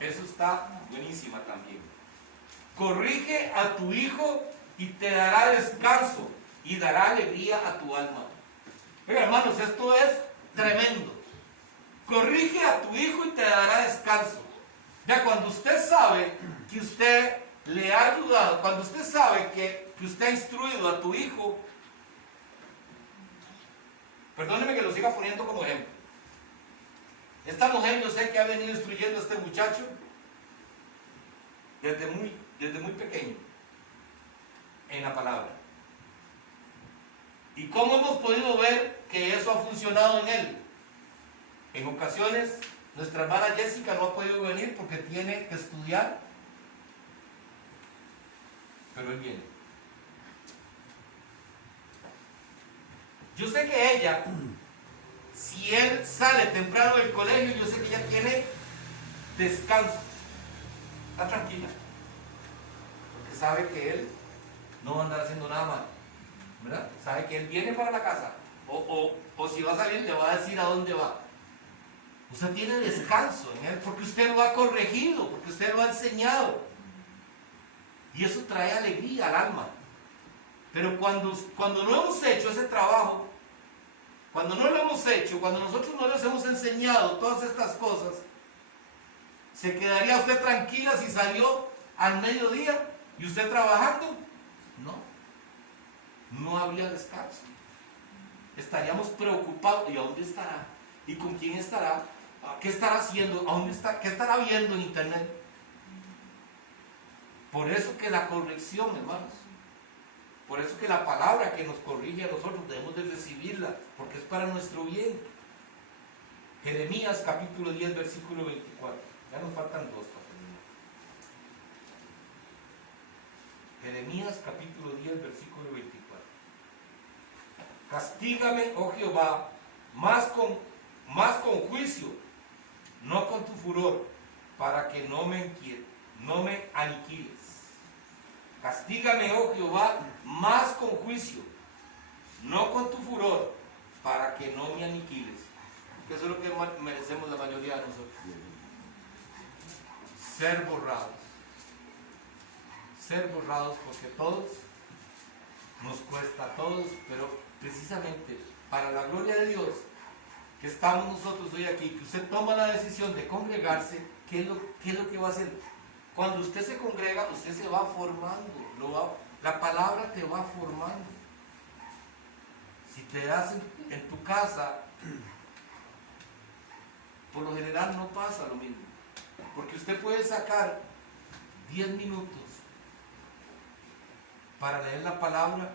Eso está buenísima también. Corrige a tu hijo y te dará descanso y dará alegría a tu alma. Oiga, hermanos, esto es tremendo. Corrige a tu hijo y te dará descanso. Ya cuando usted sabe que usted le ha ayudado, cuando usted sabe que usted ha instruido a tu hijo, perdóneme que lo siga poniendo como ejemplo. Esta mujer, yo sé que ha venido instruyendo a este muchacho desde muy pequeño en la palabra. ¿Y cómo hemos podido ver que eso ha funcionado en él? En ocasiones, nuestra hermana Jessica no ha podido venir porque tiene que estudiar, pero él viene. Yo sé que ella, si él sale temprano del colegio, yo sé que ella tiene descanso, está tranquila, porque sabe que él no va a andar haciendo nada mal, ¿verdad? Sabe que él viene para la casa, o si va a salir le va a decir a dónde va. Usted tiene descanso en él porque usted lo ha corregido, porque usted lo ha enseñado. Y eso trae alegría al alma. Pero cuando no hemos hecho ese trabajo, cuando no lo hemos hecho, cuando nosotros no les hemos enseñado todas estas cosas, ¿se quedaría usted tranquila si salió al mediodía y usted trabajando? No. no habría descanso. Estaríamos preocupados. ¿Y a dónde estará? ¿Y con quién estará? ¿Qué estará haciendo? ¿A dónde está? ¿Qué estará viendo en internet? Por eso que la corrección, hermanos, por eso que la palabra que nos corrige a nosotros debemos de recibirla, porque es para nuestro bien. Jeremías capítulo 10, versículo 24. Ya nos faltan dos para terminar. Jeremías capítulo 10, versículo 24. Castígame, oh Jehová, más con juicio, no con tu furor, para que no me aniquiles. Castígame, oh Jehová, más con juicio, no con tu furor, para que no me aniquiles. Que eso es lo que merecemos la mayoría de nosotros. Ser borrados. Ser borrados, porque todos nos cuesta a todos, pero precisamente para la gloria de Dios, que estamos nosotros hoy aquí, que usted toma la decisión de congregarse, ¿qué es lo que va a hacer? Cuando usted se congrega, usted se va formando, la palabra te va formando. Si te das en tu casa, por lo general no pasa lo mismo, porque usted puede sacar 10 minutos para leer la palabra,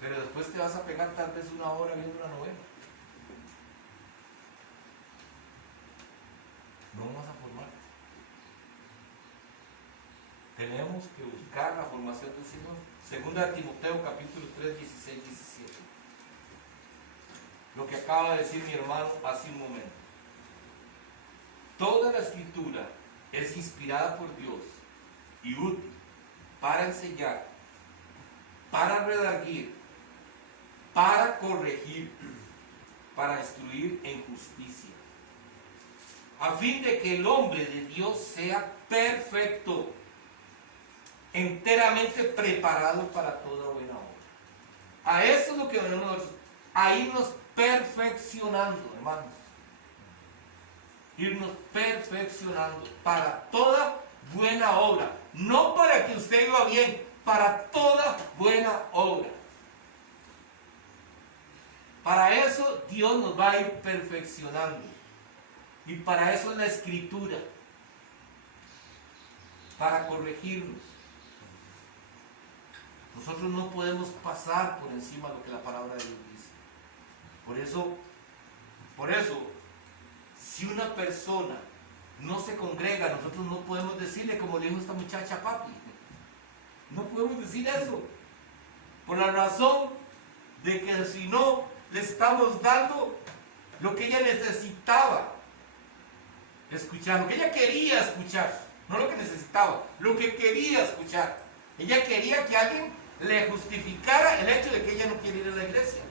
pero después te vas a pegar tal vez una hora viendo una novela. No vamos a formar. Tenemos que buscar la formación del Señor. Segunda de Timoteo capítulo 3, 16, 17. Lo que acaba de decir mi hermano hace un momento. Toda la escritura es inspirada por Dios y útil para enseñar, para redarguir, para corregir, para instruir en justicia, a fin de que el hombre de Dios sea perfecto, enteramente preparado para toda buena obra. A eso es lo que venimos a irnos perfeccionando, hermanos. Irnos perfeccionando para toda buena obra. No para que usted viva bien, para toda buena obra. Para eso Dios nos va a ir perfeccionando. Y para eso es la escritura. Para corregirnos. Nosotros no podemos pasar por encima de lo que la palabra de Dios dice. Por eso, si una persona no se congrega, nosotros no podemos decirle como le dijo esta muchacha, papi. No podemos decir eso. Por la razón de que si no le estamos dando lo que ella necesitaba escuchar, lo que ella quería escuchar, no lo que necesitaba, lo que quería escuchar. Ella quería que alguien le justificara el hecho de que ella no quiere ir a la iglesia.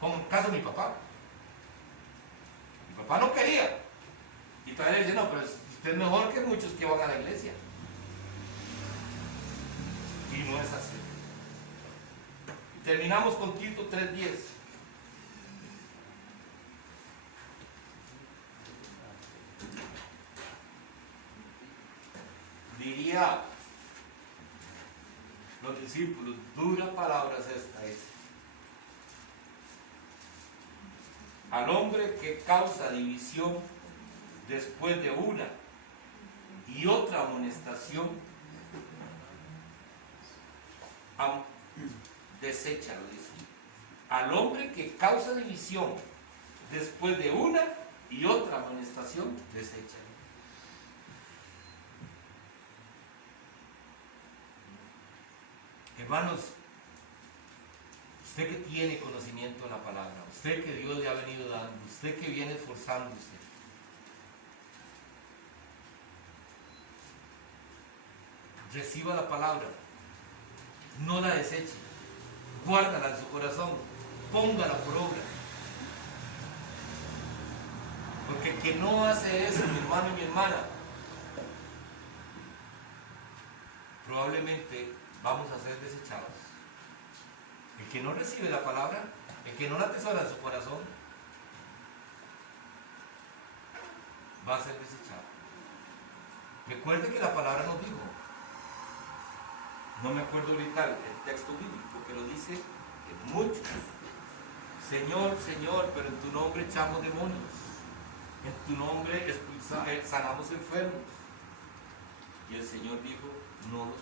Como en el caso de mi papá. Mi papá no quería. Y todavía le dice, no, pero usted es mejor que muchos que van a la iglesia. Y no es así. Y terminamos con Tito 3:10. Diría los discípulos, dura palabra es esta. Al hombre que causa división después de una y otra amonestación, deséchalo, dice. Al hombre que causa división después de una y otra amonestación, deséchalo. Hermanos, usted que tiene conocimiento de la palabra, usted que Dios le ha venido dando, usted que viene esforzándose, reciba la palabra, no la deseche, guárdala en su corazón, póngala por obra. Porque el que no hace eso, mi hermano y mi hermana, probablemente vamos a ser desechados. El que no recibe la palabra, el que no la atesora en su corazón, va a ser desechado. Recuerde que la palabra nos dijo, no me acuerdo ahorita el texto bíblico, pero dice muchos. Señor, Señor, pero en tu nombre echamos demonios. En tu nombre sanamos enfermos. Y el Señor dijo, no los